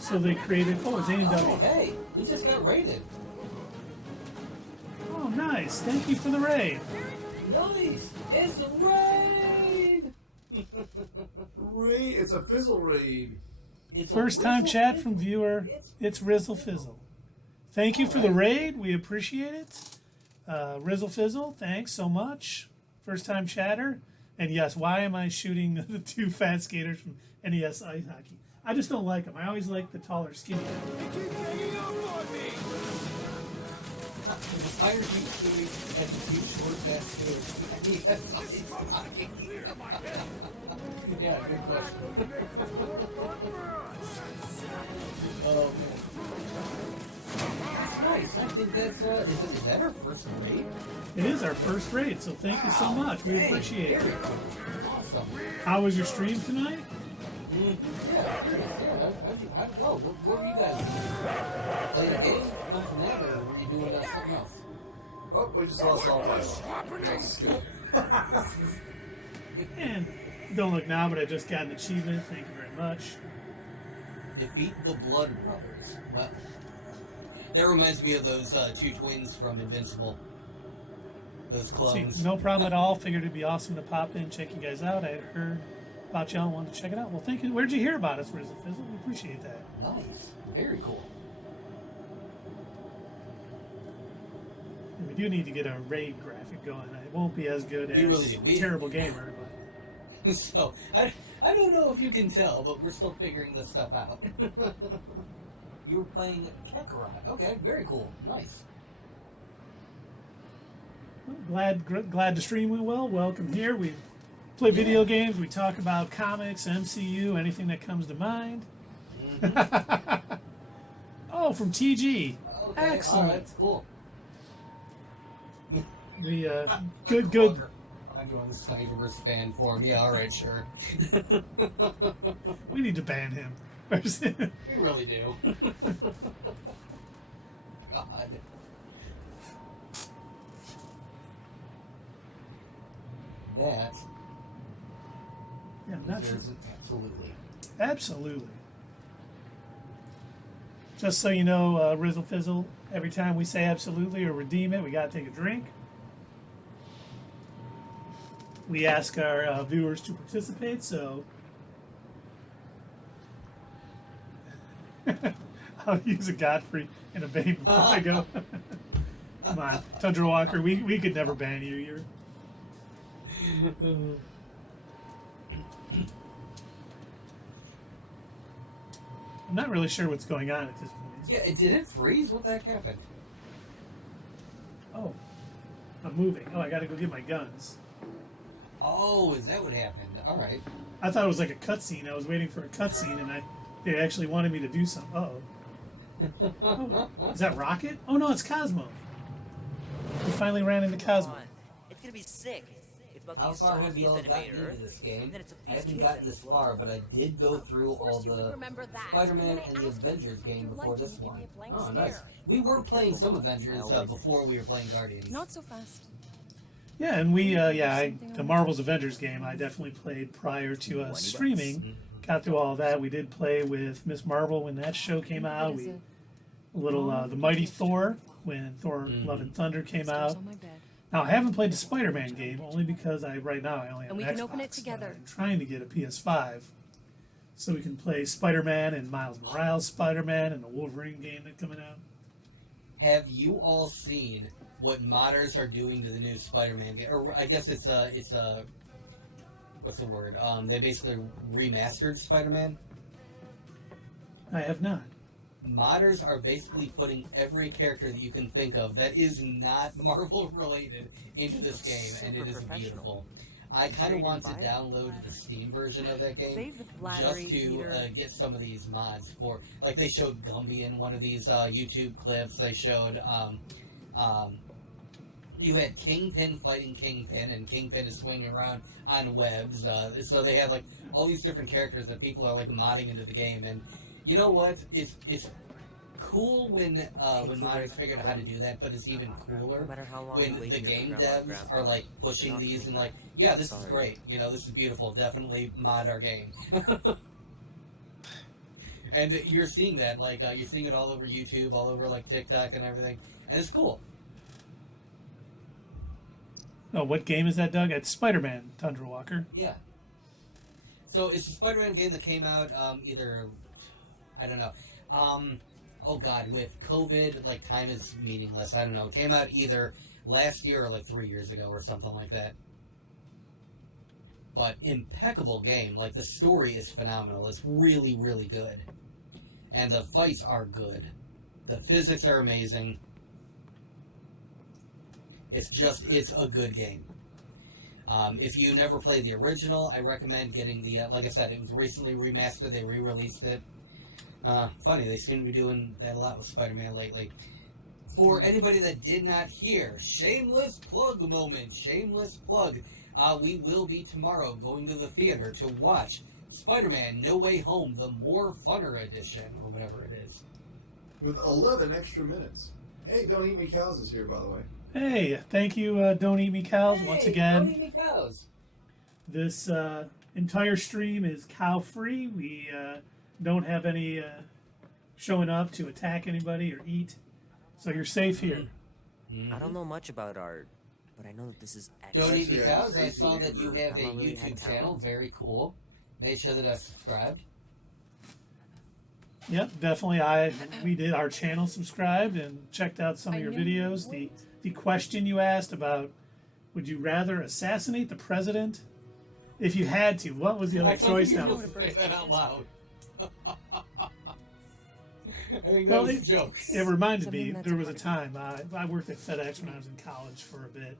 so they created. Oh, it's A&W. Oh, hey, we just got raided. Oh, nice! Thank you for the raid. Nice, it's a raid. Raid, it's a fizzle raid. First time chat from viewer. It's Rizzle Fizzle. Thank you for the raid. We appreciate it. Rizzle Fizzle, thanks so much. First time chatter. And yes, why am I shooting the two fat skaters from NES Ice Hockey? I just don't like them. I always like the taller, skinny guys. Why are you shooting at the two short fat skaters from NES Ice Hockey? Yeah, good question. Oh, man. That's nice. I think that's, is that our first raid? It is our first raid, so thank you so much. We appreciate it. Awesome. How was your stream tonight? Yeah, curious. Yeah, how'd it go? What were you guys doing? Playing a game? Nothing that, or were you doing something else? Oh, we just lost all of us. That's good. And don't look now, but I just got an achievement. Thank you very much. Defeat the Blood Brothers. Well, that reminds me of those two twins from Invincible. Those clones. See, no problem at all. Figured it'd be awesome to pop in, check you guys out. I had heard about y'all and wanted to check it out. Well, thank you. Where'd you hear about us, Rizzle Fizzle? We appreciate that. Nice. Very cool. And we do need to get a raid graphic going. It won't be as good as really do. Terrible Gamer. But. So, I don't know if you can tell, but we're still figuring this stuff out. You were playing Kakarot. Okay, very cool. Nice. Glad the stream went well. Welcome here. We play video games. We talk about comics, MCU, anything that comes to mind. Mm-hmm. Oh, from TG. Okay. Excellent. All right, cool. The good. I'm doing the Snyderverse fan form. Yeah, all right, sure. We need to ban him. We really do. God. That. Yeah, not sure. Absolutely. Absolutely. Just so you know, Rizzle Fizzle, every time we say absolutely or redeem it, we got to take a drink. We ask our viewers to participate, so I'll use a Godfrey and a Bane before I go. Come on, Tundra Walker, we could never ban you. You're... I'm not really sure what's going on at this point. Yeah, did it freeze? What the heck happened? Oh, I'm moving. Oh, I gotta go get my guns. Oh, is that what happened? All right. I thought it was like a cutscene. I was waiting for a cutscene, and they actually wanted me to do something. Oh, is that Rocket? Oh no, it's Cosmo. We finally ran into Cosmo. It's gonna be sick. How far have you all gotten into this game? I haven't gotten this far, but I did go through all the Spider-Man and the Avengers game before this one. Oh, nice. We were playing some Avengers before we were playing Guardians. Not so fast. Yeah, and we, the Marvel's Avengers game, I definitely played prior to us streaming. Got through all of that. We did play with Miss Marvel when that show came out. The Mighty Thor, when Thor Love and Thunder came out. Now, I haven't played the Spider-Man game, only because right now I only have an Xbox. And we can open it together. I'm trying to get a PS5, so we can play Spider-Man and Miles Morales Spider-Man and the Wolverine game that's coming out. Have you all seen what modders are doing to the new Spider-Man game? Or I guess it's what's the word? They basically remastered Spider-Man. I have not. Modders are basically putting every character that you can think of that is not Marvel related into this game, and it is beautiful. I kind of want to download the Steam version of that game just to get some of these mods for. Like they showed Gumby in one of these YouTube clips. They showed you had Kingpin fighting Kingpin, and Kingpin is swinging around on webs. So they have like all these different characters that people are like modding into the game, and you know what? It's cool when modders figured out how to do that, but it's even cooler when the game devs are like pushing these and like, yeah, this is great. You know, this is beautiful. Definitely mod our game. And you're seeing that, like, you're seeing it all over YouTube, all over like TikTok and everything, and it's cool. Oh, what game is that, Doug? It's Spider-Man, Tundra Walker. Yeah. So it's a Spider-Man game that came out either, I don't know. Oh god, with COVID, like, time is meaningless. I don't know. It came out either last year or like 3 years ago or something like that. but impeccable game. Like, the story is phenomenal. It's really, really good. And the fights are good. The physics are amazing. It's a good game. If you never played the original, I recommend getting the, like I said, it was recently remastered, they re-released it. Funny, they seem to be doing that a lot with Spider-Man lately. For anybody that did not hear, shameless plug moment, shameless plug. We will be tomorrow going to the theater to watch Spider-Man No Way Home, the More Funner edition, or whatever it is. With 11 extra minutes. Hey, Don't Eat Me Cows is here, by the way. Hey, thank you, Don't Eat Me Cows, once again. Don't Eat Me Cows. This entire stream is cow-free. We don't have any showing up to attack anybody or eat. So you're safe here. I don't know much about art, but I know that this is Don't Eat Me Cows, I saw that you have a YouTube channel. Very cool. Make sure that I subscribed. Yep, definitely. We did our channel subscribed and checked out some of your videos. The question you asked about, would you rather assassinate the president if you had to? What was the other choice now? Say that out loud. I think that was a joke. It reminded me, there was a time, I worked at FedEx when I was in college for a bit,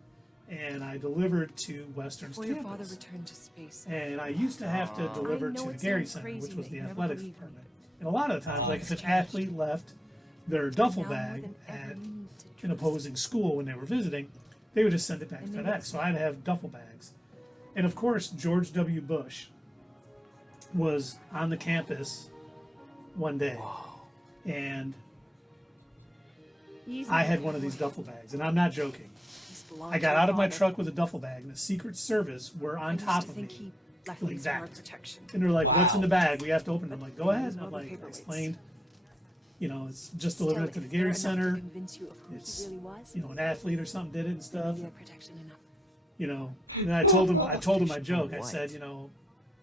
and I delivered to Western's Before your campus. father returned to space. And I used to have to deliver to the Gary Center, which was the athletics department. And a lot of the times, like if an athlete left their duffel bag at an opposing school when they were visiting, they would just send it back to FedEx. So I'd have duffel bags. And of course, George W. Bush was on the campus one day. And I had one of these duffel bags, and I'm not joking. I got out of my truck with a duffel bag, and the Secret Service were on top of me, like that. And they're like, "What's in the bag? We have to open it." I'm like, "Go ahead." And I'm like, I explained, you know, it's just delivered it to the Gary Center. It's, you know, an athlete or something did it and stuff. You know, and I told him my joke. I said, you know,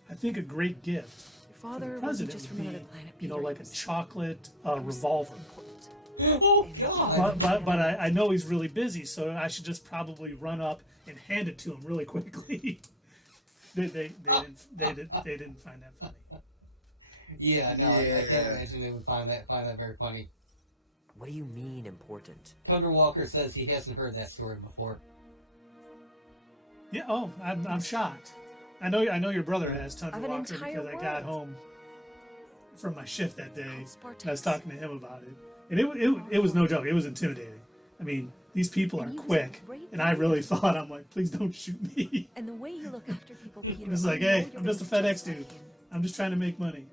I think a great gift for the president would be, you know, like a chocolate revolver. Oh God! But I know he's really busy, so I should just probably run up and hand it to him really quickly. they didn't find that funny. Yeah, no, I can't imagine they would find that very funny. What do you mean important? Thunder Walker says he hasn't heard that story before. Yeah. Oh, I'm shocked. I know your brother has, Thunder Walker, because I got home from my shift that day. And I was talking to him about it. And it was no joke. It was intimidating. I mean, these people are quick, and I really thought, I'm like, please don't shoot me. And the way you look after people, Peter, It's like, hey, I'm just a FedEx dude. I'm just trying to make money.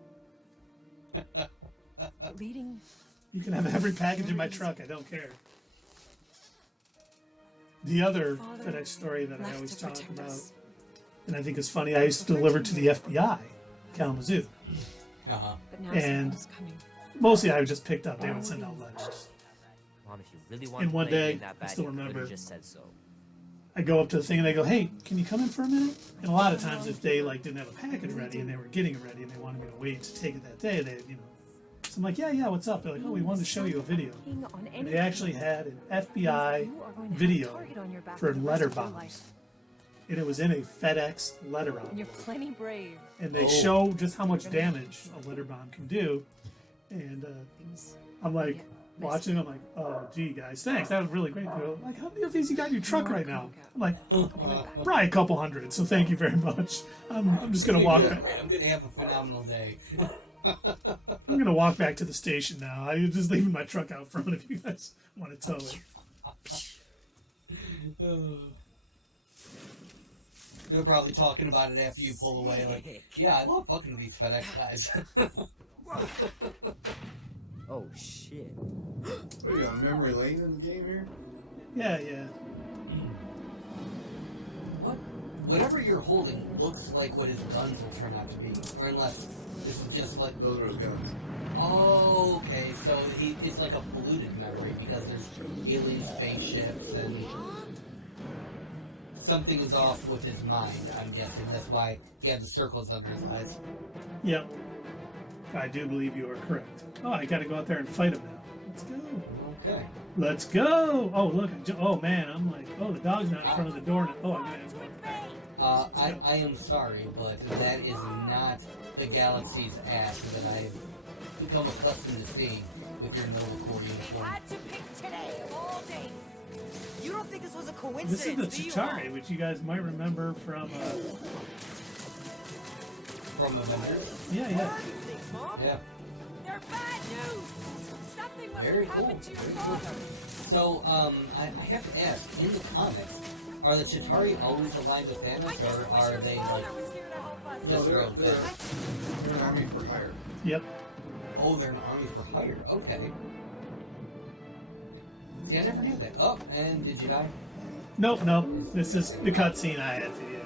Leading. You can have every package in my truck. I don't care. The other FedEx story that I always talk about, and I think is funny, I used to deliver to the FBI, Kalamazoo. And mostly I just picked up. They would send out letters. Mom, if you really want And one day, I still remember, I go up to the thing and they go, "Hey, can you come in for a minute?" And a lot of times, if they like didn't have a package ready and they were getting it ready and they wanted me to wait to take it that day, they, you know. So I'm like, yeah, what's up? They're like, "Oh, we wanted to show you a video." And they actually had an FBI video for letter bombs. And it was in a FedEx letter bomb. And you're plenty brave. And they show just how much damage a letter bomb can do. And I'm like, watching, I'm like, "Oh, gee, guys, thanks. That was really great." They're like, "How many of these you got in your truck right now?" I'm like, "Probably a couple hundred, so thank you very much. I'm just going to walk back. I'm going to have a phenomenal day. I'm going to walk back to the station now. I'm just leaving my truck out front if you guys want to tow it." They're probably talking about it after you pull away, like, "Yeah, I love fucking with these FedEx guys." Oh shit! What are you on memory lane in the game here? Yeah. Whatever you're holding looks like what his guns will turn out to be, or unless this is just like those are his guns. Oh, okay. So it's like a polluted memory because there's alien spaceships and something is off with his mind. I'm guessing that's why he had the circles under his eyes. Yep. I do believe you are correct. Oh, I got to go out there and fight him now. Let's go. Okay. Let's go. Oh, look. Oh, man. I'm like, oh, the dog's not in front of the door now. Oh, I'm going to have to go. I am sorry, but that is not the galaxy's ass that I've become accustomed to seeing with your Nova Corps uniform. Had to pick today of all days. You don't think this was a coincidence? This is the do you, Chitauri, which you guys might remember from. From Avengers? Yeah. Yeah. They're bad news. Something must Very have cool. happened to your Very cool. father. So, I have to ask, in the comics, are the Chitauri always aligned with Thanos, or are they like No, just their own they're thing? an army for hire. Yep. Oh, they're an army for hire. Okay. See, I never knew that. Oh, and did you die? Nope. This is the cutscene I had for you.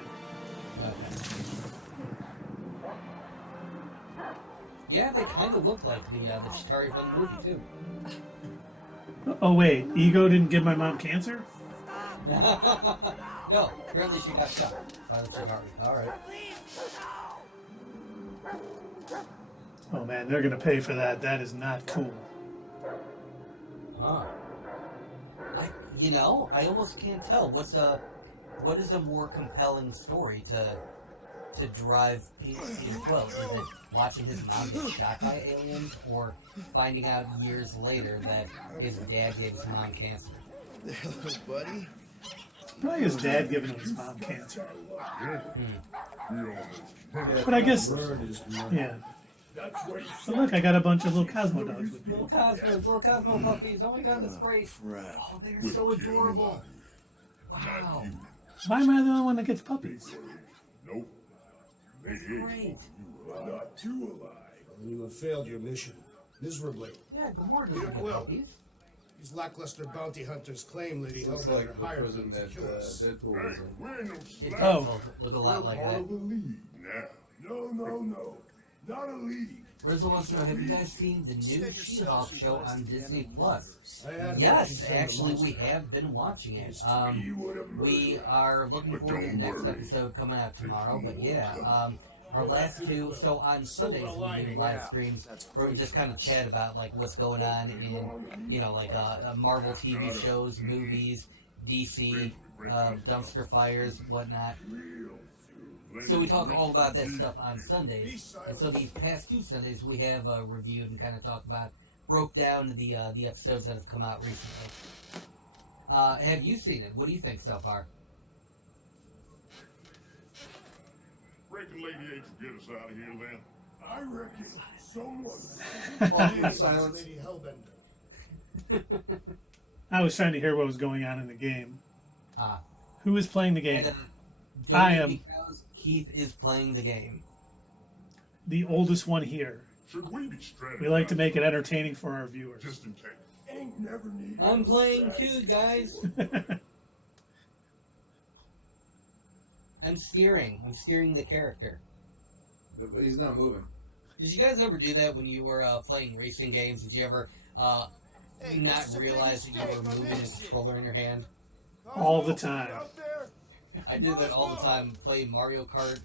Okay. Yeah, they kind of look like the Chitauri from the movie too. Oh wait, Ego didn't give my mom cancer? No, apparently she got shot by the Chitauri. All right. Oh man, they're gonna pay for that. That is not cool. Huh. I almost can't tell what is a more compelling story to drive Peter Quill. Is it watching his mom get shot by aliens, or finding out years later that his dad gave his mom cancer? Hello, buddy. Probably his dad giving his mom cancer. But I guess, yeah. So look, I got a bunch of little Cosmo dogs with me. Little Cosmo puppies. Oh my god, that's great. Oh, they're so adorable. Wow. Why am I the only one that gets puppies? Nope. That's great. You are not too alive. You have failed your mission miserably. Yeah, Gamora doesn't get Quill. puppies. These lackluster bounty hunters claim Lady Looks Hellbender like the hired them prison to that kill us. Deadpool was in. We're no It slack. does look a lot like Part that. of a league now. No. Not a league. Rizzo wants to know, have you guys seen the new She-Hulk show on Disney Plus? I had Yes, one actually, concern we the have been watching it. We are looking forward to the next episode coming out tomorrow, but yeah, our last two, so on Sundays we do live streams where we just kind of chat about like what's going on in, Marvel TV shows, movies, DC, dumpster fires, whatnot. So we talk all about that stuff on Sundays. And so these past two Sundays we have reviewed and kind of broke down the episodes that have come out recently. Have you seen it? What do you think so far? Reckon Lady H will get us out of here then. I reckon someone. Silence. Lady Hellbender. I was trying to hear what was going on in the game. Who is playing the game? And, I am. Because Keith is playing the game. The oldest one here. Should we be strategizing? We like to make it entertaining for our viewers. Just in case. Ain't never needed. I'm playing too, guys. I'm steering the character. But he's not moving. Did you guys ever do that when you were playing racing games? Did you ever not realize that you were moving a controller in your hand? All the time. I did that all the time. Playing Mario Kart.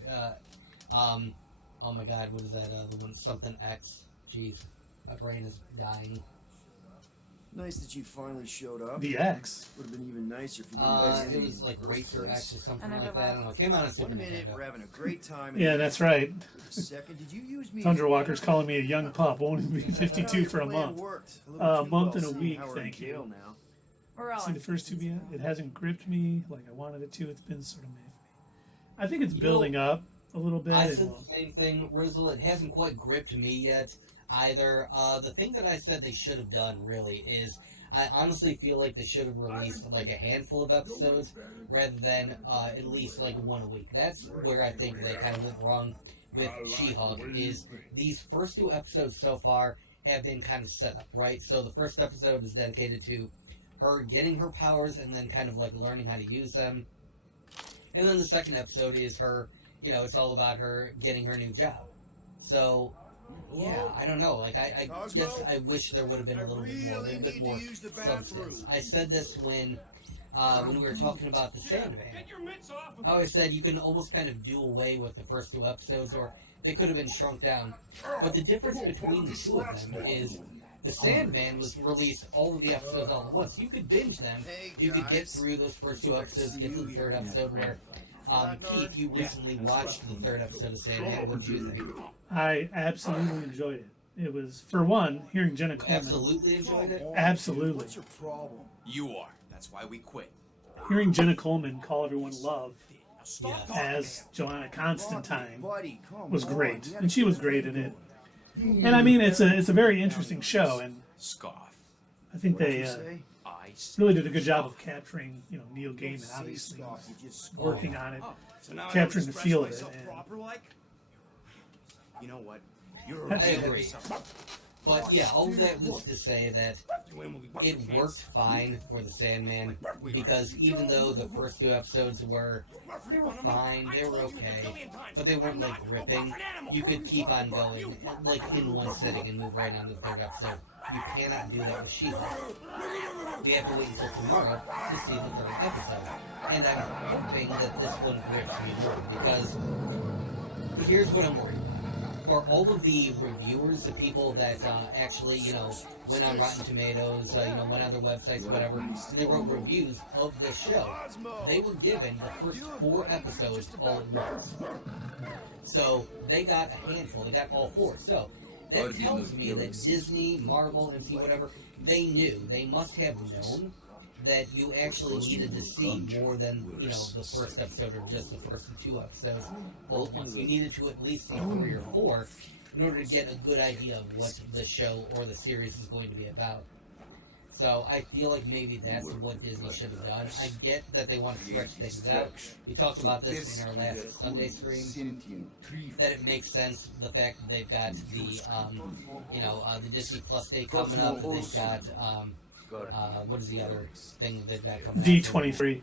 Oh my God, what is that? The one something X. Jeez, my brain is dying. Nice that you finally showed up. The X. Would have been even nicer if you didn't. It was like Racer X or something like that. I don't know. It came out on Super One minute, Nintendo. we're having a great time. Yeah, that's right. Second, did you use me? Tundra Walker's calling me a young pup. Won't even be 52 for a month. A month and a week, thank you. See the first two yet? It hasn't gripped me like I wanted it to. It's been sort of meh for me. I think it's building up a little bit. I said the same thing, Rizzle. It hasn't quite gripped me yet either. The thing that I said they should have done really is I honestly feel like they should have released like a handful of episodes rather than at least like one a week. That's where I think they kind of went wrong with She-Hulk. Is these first two episodes so far have been kind of set up, right? So the first episode is dedicated to her getting her powers and then kind of like learning how to use them. And then the second episode is her, it's all about her getting her new job. So, yeah, I don't know. Like, I guess I wish there would have been a little bit more substance. I said this when we were talking about the Sandman. I always said you can almost kind of do away with the first two episodes, or they could have been shrunk down. But the difference between the two of them is the Sandman was released all of the episodes all at once. You could binge them. You could get through those first two episodes, get to the third episode where Keith, you recently watched the third episode of Sandman. What did you think? I absolutely enjoyed it. It was, for one, hearing Jenna Coleman. Absolutely enjoyed it? Absolutely. What's your problem? You are. That's why we quit. Hearing Jenna Coleman call everyone love Yeah. as Joanna Constantine was great, and she was great in it. And I mean, it's a very interesting show, and Scoff. I think they really did a good job of capturing, Neil Gaiman, obviously working on it, capturing the feel of it. And you know what? I agree. But yeah, all of that was to say that it worked fine for the Sandman, because even though the first two episodes were fine, they were okay, but they weren't like gripping, you could keep on going like in one sitting and move right on to the third episode. You cannot do that with She-Hulk. We have to wait until tomorrow to see the third episode. And I'm hoping that this one grips me more, because here's what I'm worried about. For all of the reviewers, the people that actually, went on Rotten Tomatoes, went on their websites, whatever, and they wrote reviews of this show, they were given the first 4 episodes all at once. So they got a handful, they got all 4. So that tells me that Disney, Marvel, MC, whatever, they knew, they must have known that you actually needed to see more than, the first episode or just the first 2 episodes. Well, you needed to at least see 3 or 4 in order to get a good idea of what the show or the series is going to be about. So I feel like maybe that's what Disney should have done. I get that they want to stretch things out. We talked about this in our last Sunday stream, that it makes sense, the fact that they've got the Disney Plus Day coming up, that they've got, what is the other thing that they've got coming up? D23.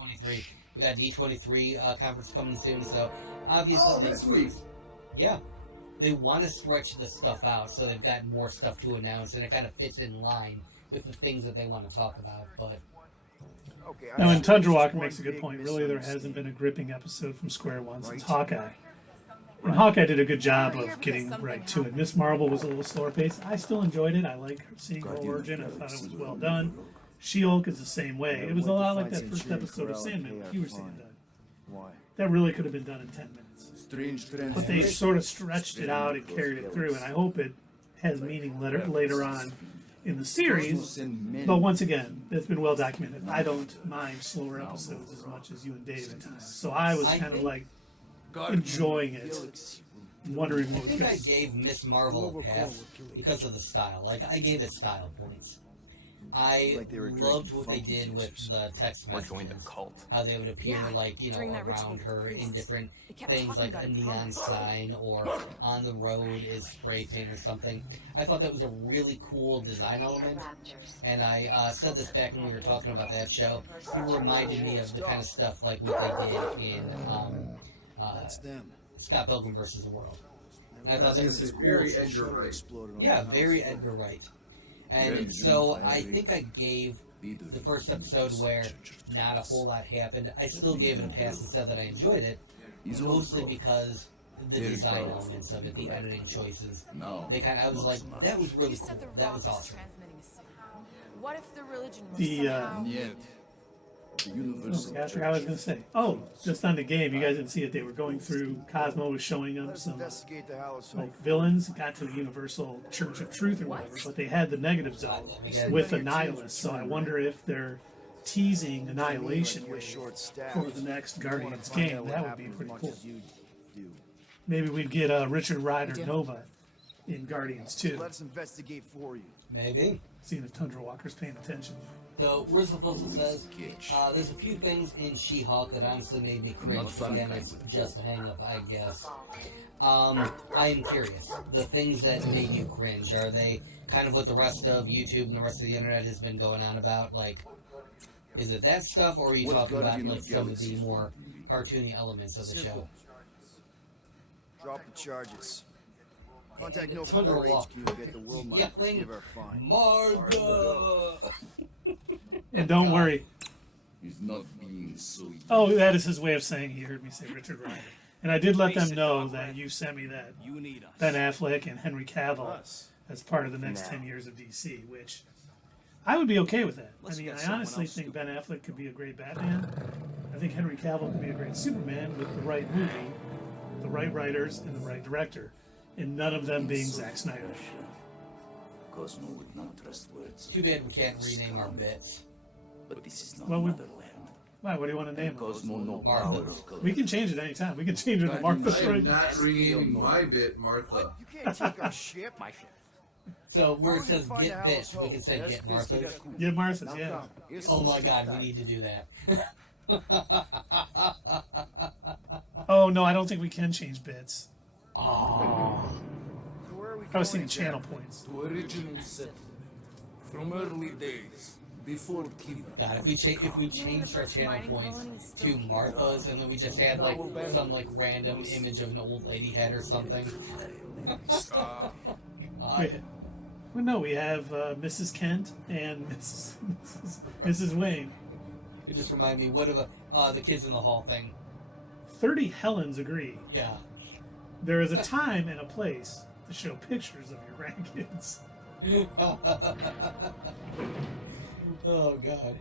D23. We got D23 conference coming soon, so obviously next week. Yeah. They want to stretch the stuff out, so they've got more stuff to announce, and it kind of fits in line with the things that they want to talk about, but... Now, and Tundra Walker makes a good point. Really, there hasn't been a gripping episode from Square One since Hawkeye. And Hawkeye did a good job of getting right to it. Miss Marvel was a little slower paced. I still enjoyed it. I like seeing her origin. I thought it was well done. She-Hulk is the same way. It was a lot like that first episode of Sandman, like you were saying, Doug. That really could have been done in 10 minutes. But they sort of stretched it out and carried it through, and I hope it has meaning later on in the series. But once again, it's been well documented. I don't mind slower episodes as much as you and Dave at times. So I was kind of like enjoying it, wondering what was going on. I think I gave Miss Marvel a pass because of the style. Like, I gave it style points. I loved what they did with the text messages. How they would appear, around her in different things, like a neon sign or on the road is spray paint or something. I thought that was a really cool design element. And I said this back when we were talking about that show. It reminded me of the kind of stuff like what they did in Scott Pilgrim vs. the World. And I thought that was very Edgar Wright. Yeah, very Edgar Wright. And so I think I gave the first episode where not a whole lot happened. I still gave it a pass and said that I enjoyed it, mostly because the design elements of it, the editing choices. I was like, that was really cool. That was awesome. What if the religion was somehow... I forgot what I was going to say. Oh, just on the game, you guys didn't see it. They were going through, Cosmo was showing them some villains, got to the Universal Church of Truth or whatever, but they had the negative zone with the Nihilists, so I wonder if they're teasing Annihilation Wave for the next Guardians game. That would be pretty cool. Maybe we'd get Richard Rider Nova in Guardians too. Let's investigate for you. Maybe. Seeing if Tundra Walker's paying attention. So, Rizzo says, there's a few things in She-Hulk that honestly made me cringe. Again, it's just a hang-up, I guess. I am curious. The things that made you cringe, are they kind of what the rest of YouTube and the rest of the internet has been going on about? Like, is it that stuff, or are you talking about like some of the more cartoony elements of the show? Drop the charges. Contact Tundra HQ and get the world mind give our fine. Marga! And don't worry. He's not being so easy. Oh, that is his way of saying he heard me say Richard Rider. And I did let them know that you sent me that Ben Affleck and Henry Cavill as part of the next 10 years of DC, which I would be okay with that. I mean, I honestly think Ben Affleck could be a great Batman. I think Henry Cavill could be a great Superman with the right movie, the right writers, and the right director, and none of them being Zack Snyder. Cosmo would not trust words. Too bad we can't rename our bits. But this is not Well, Motherland. Why? What do you want to name it? Cosmo no Martha. We can change it anytime. We can change it to Martha's I am right. not renaming my bit Martha. You can't take our ship. My ship. So where it says get bits, we can say get Martha's. Get Martha's, yeah. Oh my god, we need to do that. Oh no, I don't think we can change bits. Oh. I was thinking channel points. To original settlement. From early days, before Kiva. God, if we changed our channel points to Martha's and then we just had like some like random image of an old lady head or something. Well, no, we have Mrs. Kent and Mrs. Wayne. It just reminded me, what of the Kids in the Hall thing? 30 Helens agree. Yeah. There is a time and a place to show pictures of your grandkids. Oh God.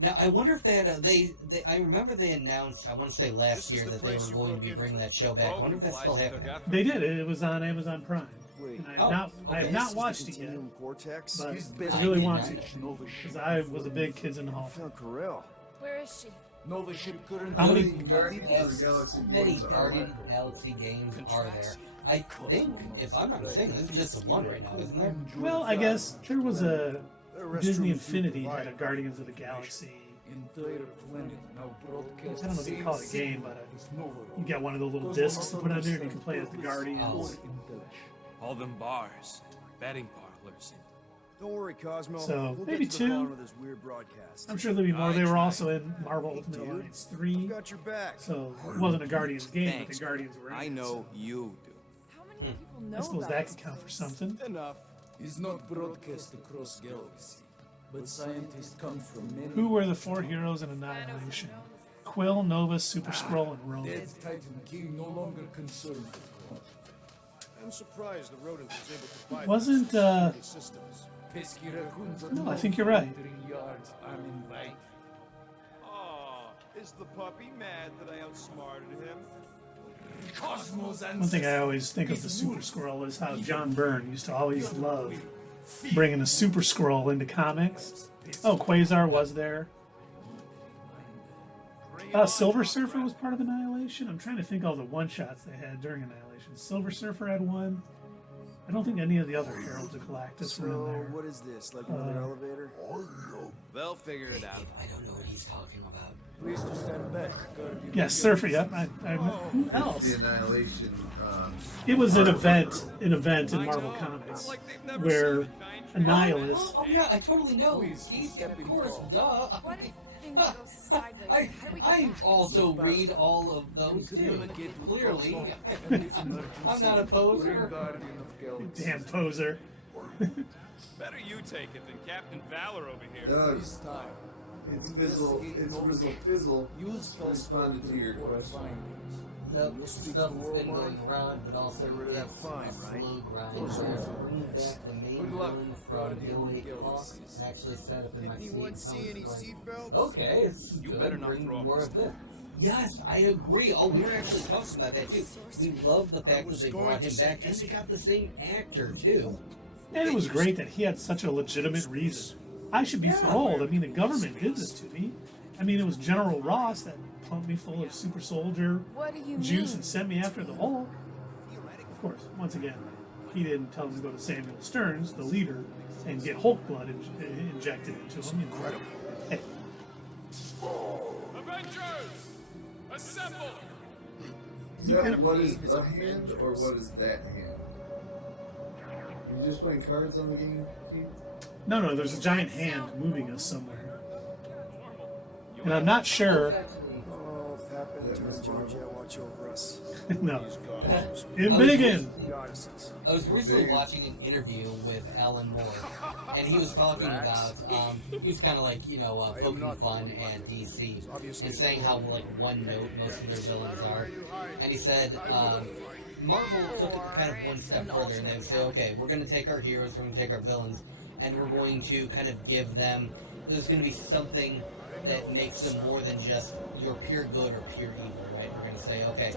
Now I wonder if they I remember they announced, I want to say last year, that they were going to be bringing that show back. I wonder if that's still happening. They did. It was on Amazon Prime. Wait, And I have not watched it yet, Cortex? but I really want to, because I was a big Kids in the Hall fan. Where is she? Nova ship currently. How many Guardians of the Galaxy Many games are Guardian live. Galaxy games are there. I think, if I'm not mistaken, this is just the one right now, isn't there? Well, I guess there was a Disney Infinity had a Guardians of the Galaxy. Entire planet now broadcast. I don't know if you call it a game, but you get one of the little discs to put on there and you can play as the Guardians. All them bars, betting parlors. Don't worry, Cosmo. So, we'll maybe get to the two. bottom of this weird broadcast. I'm sure there'll be more. They were also in Marvel Ultimate Alliance 3. Got your back. So it wasn't a Guardians game, but the Guardians were in it. I know So you do. How many people know I suppose about that this could count for something. Enough. Is not broadcast across galaxy, but scientists come from many. Who were the four heroes in Annihilation? Quill, Nova, Super Skrull, and Ronan. Dead Titan King no longer concerned. I'm surprised the rodent was able to bypass Wasn't, security systems. Pesky raccoons are No, I think you're right. wandering yards arm in right. Oh, is the puppy mad that I outsmarted him? Cosmos and One thing I always think of the Super Skrull is how John Byrne used to always love bringing a Super Skrull into comics. Oh, Quasar was there. Silver Surfer was part of Annihilation. I'm trying to think all the one-shots they had during Annihilation. Silver Surfer had one. I don't think any of the other Heralds of Galactus were in there. What is this? Like another elevator? They'll figure it out. I don't know what he's talking about. Please to stand back. Yes, Surfer. Yep. Who else? The Annihilation. It was an event in Marvel Comics where Annihilus. Oh yeah, I totally know. He's, of course, duh. I also read all of those too. Clearly, I'm not a poser. Damn poser. Better you take it than Captain Valor over here. Doug, it's Fizzle. It's Rizzle Fizzle. Responded to your question. Nope, stuff's been going around, but also it's a slow grind. Bring back the main villain from the 08 Hawk and actually set up in my seat. Okay, it's good. Bring more of this. Yes, I agree. Oh, we were actually talking about that too. We love the fact that they brought him back, and they got the same actor too. And it was great that he had such a legitimate reason. I should be thrilled. I mean, the government did this to me. I mean, it was General Ross that pumped me full of super soldier juice and sent me after the Hulk. Of course, once again, he didn't tell him to go to Samuel Stearns, the leader, and get Hulk blood injected into him. Incredible. Hey. Avengers, assemble! Is that what is the hand or what is that hand? Are you just playing cards on the game, Keith? No, there's a giant hand moving us somewhere. And I'm not sure. Oh, Pap and Georgia watch over us. No. In Biggin! I was recently watching an interview with Alan Moore, and he was talking about, he was kind of like, poking fun at DC, and saying how, like, one note most of their villains are. And he said, Marvel took it kind of one step further, and they would say, okay, we're going to take our heroes, we're going to take our villains, and we're going to kind of give them, there's going to be something that makes them more than just your pure good or pure evil, right? We're going to say, okay,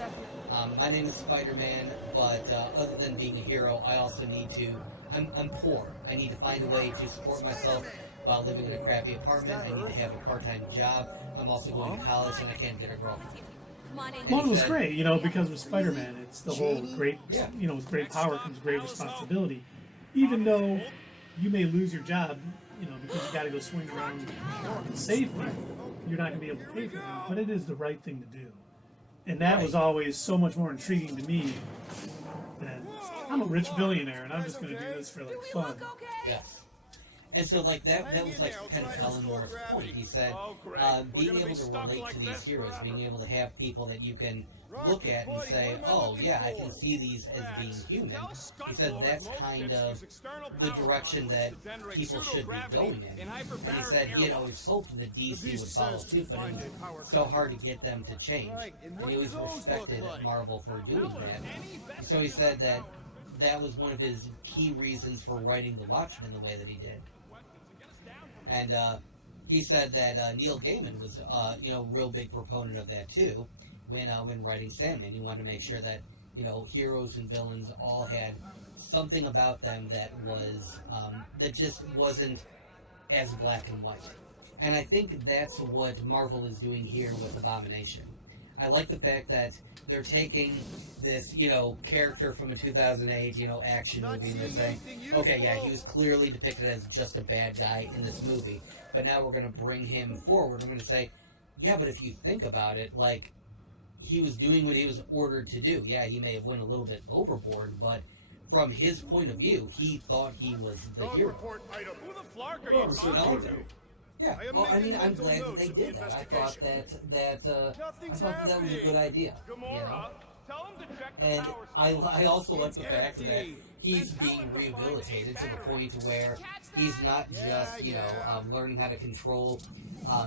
my name is Spider-Man, but other than being a hero, I also need to, I'm poor. I need to find a way to support myself while living in a crappy apartment. I need to have a part-time job. I'm also going to college and I can't get a girlfriend. Well, it was great, you know, because with Spider-Man, it's the whole great, you know, with great power comes great responsibility. Even though you may lose your job, you know, because you got to go swing around and save people, you're not going to be able to pay for them, but it is the right thing to do. And that was always so much more intriguing to me than, I'm a rich billionaire and I'm just going to do this for, like, fun. Yes. And so, like, that was, like, kind of Alan Moore's point. He said, being able to relate to these heroes, being able to have people that you can look at and say, oh, yeah, I can see these as being human. He said that's kind of the direction that people should be going in. And he said he had always hoped that DC would follow suit, but it was so hard to get them to change. And he always respected Marvel for doing that. So he said that that was one of his key reasons for writing The Watchmen the way that he did. And he said that Neil Gaiman was, you know, a real big proponent of that too, when writing Sandman. He wanted to make sure that, you know, heroes and villains all had something about them that was that just wasn't as black and white. And I think that's what Marvel is doing here with Abomination. I like the fact that they're taking this, you know, character from a 2008, you know, action movie, and they're saying, okay, yeah, he was clearly depicted as just a bad guy in this movie, but now we're going to bring him forward. We're going to say, yeah, but if you think about it, like, he was doing what he was ordered to do. Yeah, he may have went a little bit overboard, but from his point of view, he thought he was the hero. Who the flark are you talking to? Yeah, well, I mean, I'm glad that they did that. I thought that was a good idea, you know. And I also like the fact that he's being rehabilitated to the point where he's not just, you know, learning how to control,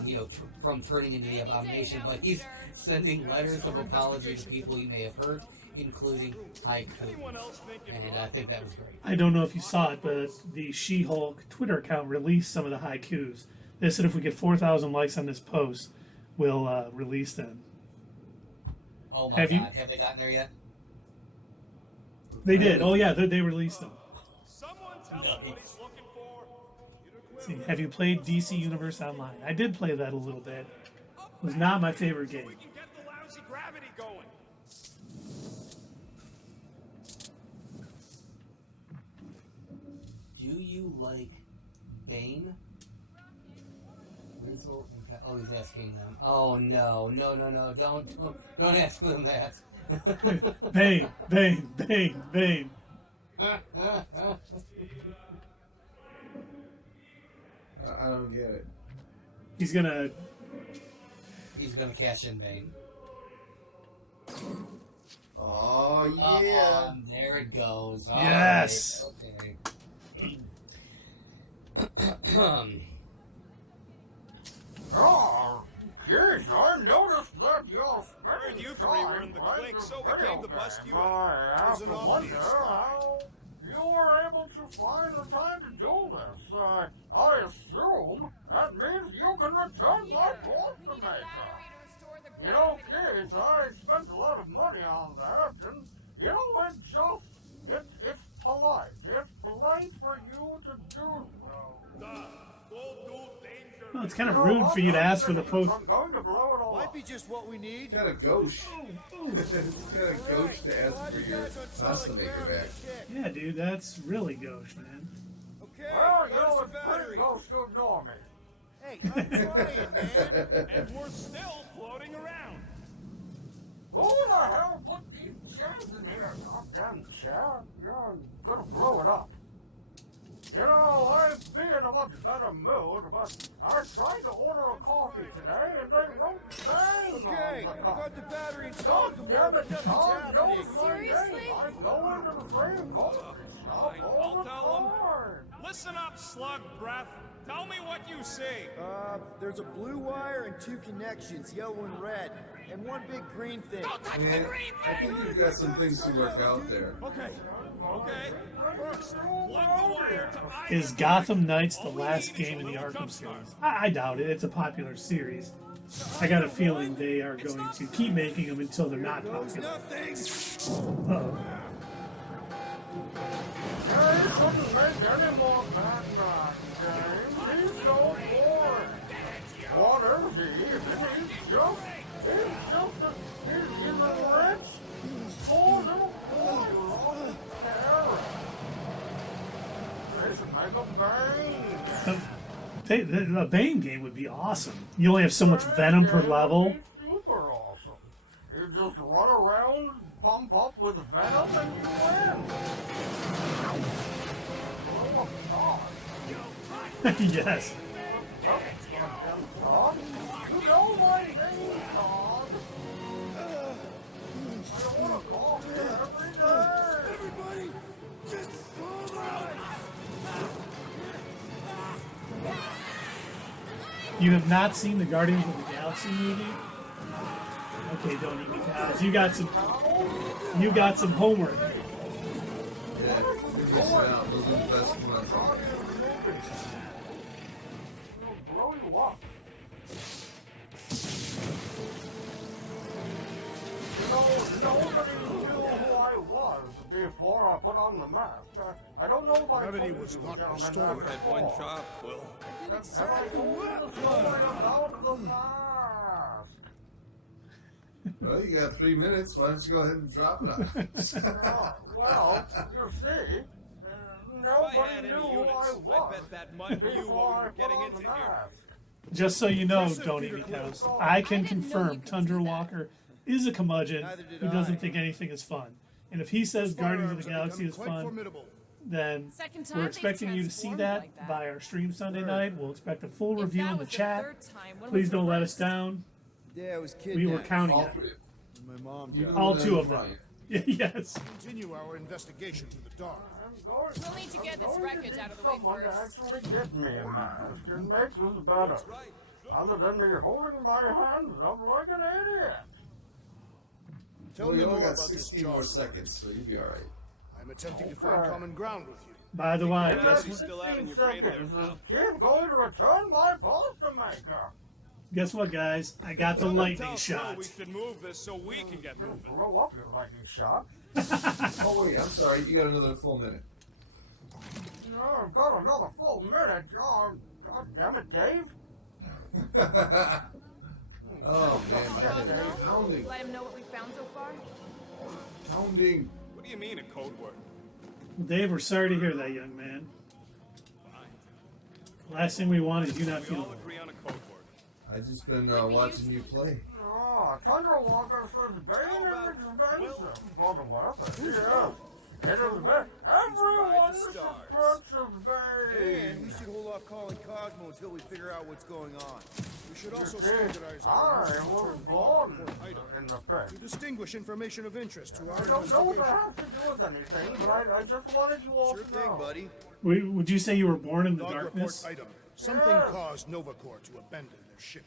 you know, from turning into the Abomination, but he's sending letters of apology to people he may have hurt, including haikus. And I think that was great. I don't know if you saw it, but the She-Hulk Twitter account released some of the haikus. They said if we get 4,000 likes on this post, we'll release them. Oh my God! Have they gotten there yet? They did. Oh yeah, they released them. Nice. See, have you played DC Universe Online? I did play that a little bit. It was not my favorite game. Do you like Bane? Oh, he's asking them. Oh no, don't ask them that. Bane. I don't get it. He's gonna cash in Bane. Oh yeah. There it goes. Yes. Right. Okay. Oh, geez, I noticed that you're spending you three were in the clique, so we came to bust you up. I have to wonder how you were able to find the time to do this. I assume that means you can return my poster maker. You know, kids, I spent a lot of money on that, and you know, it's polite. It's polite for you to do so. Well, it's kind of rude for you to ask for the post. Might be just what we need. Kind of gauche. Kind of gauche to ask for your pasta maker back. Yeah, dude, that's really gauche, man. Okay, well, you know, it's pretty gauche to ignore me. Hey, I'm trying, man. And we're still floating around. Who the hell put these chairs in here? Goddamn chair. You're gonna blow it up. You know, I'd be in a much better mood, but I tried to order a coffee today, and they wrote bang on the cup. Got the battery installed. God damn it, Tom knows my name. I go into the same coffee shop all the time. Listen up, slug breath. Tell me what you see. There's a blue wire and 2 connections, yellow and red, and 1 big green thing. Don't touch the Man, green I think you've got some things to work out there. Okay. First, plug the wire to Is Gotham Knights the last game in the Arkham series? I doubt it. It's a popular series. I got a feeling they are going to keep making them until they're not popular. Uh-oh. He couldn't make any more Batman games. He's so boring. What is he even? He's a rich, poor little boy who lost his parents. They should make a Bane game. A Bane game would be awesome. You only have so much Venom per level. Super awesome. You just run around, pump up with Venom, and you win. Yes. Todd, you know my name, Todd. I want to call you every day. Everybody, just hold on. You have not seen the Guardians of the Galaxy movie? Okay, don't eat me cows. You got some homework. Yeah, you're missing out. Those are the best ones. It'll blow you up. You know, nobody knew who I was before I put on the mask. I don't know if I told you, gentlemen, that Had one job, Quill. have I told you the story about the mask? Well, you got 3 minutes. Why don't you go ahead and drop it on? Well, you see, nobody knew who I was before I put on the mask. Just so you know, don't eat me cows, I can confirm Tundra Walker is a curmudgeon who doesn't think anything is fun. And if he says Guardians of the Galaxy is fun, then we're expecting you to see that by our stream Sunday night. We'll expect a full review in the chat. Please don't let us down. Yeah, it was kidnapped. We were counting it. My mom All 2 of them. Yes. Continue our investigation to the dark. We'll need to get this wreckage out of the way Someone to first. actually get me a mask. It makes us better. Other than me holding my hands up like an idiot. Well, you only got 16 more seconds, so you'll be alright. I'm attempting to find common ground with you. By the way, Just 15 seconds. She's going to return my poster maker. guess what, guys? I got the lightning We shot. should move this so we can get moving. Blow up your lightning shot. Oh, wait, I'm sorry. You got another full minute. No, I've got another full minute. Oh, God damn it, Dave. Oh, man, my head is pounding. Let him know what we found so far. Pounding. What do you mean a code word? Dave, we're sorry to hear that, young man. Last thing we want is you not We feeling all well. agree on a code word. I've just been watching you play. Oh, Thunder Walker says Bane is expensive. For the weapon, yes. It is best. Everyone's expensive Bane. And we should hold off calling Cosmo until we figure out what's going on. We should also You see, standardize I our was born in the pit. to distinguish information of interest to our I don't know what investigation. that has to do with anything, but I just wanted you all Sure to thing, know. buddy. Would you say you were born in the Log darkness? report item. Something Yes. caused Novacore to abandon their ship.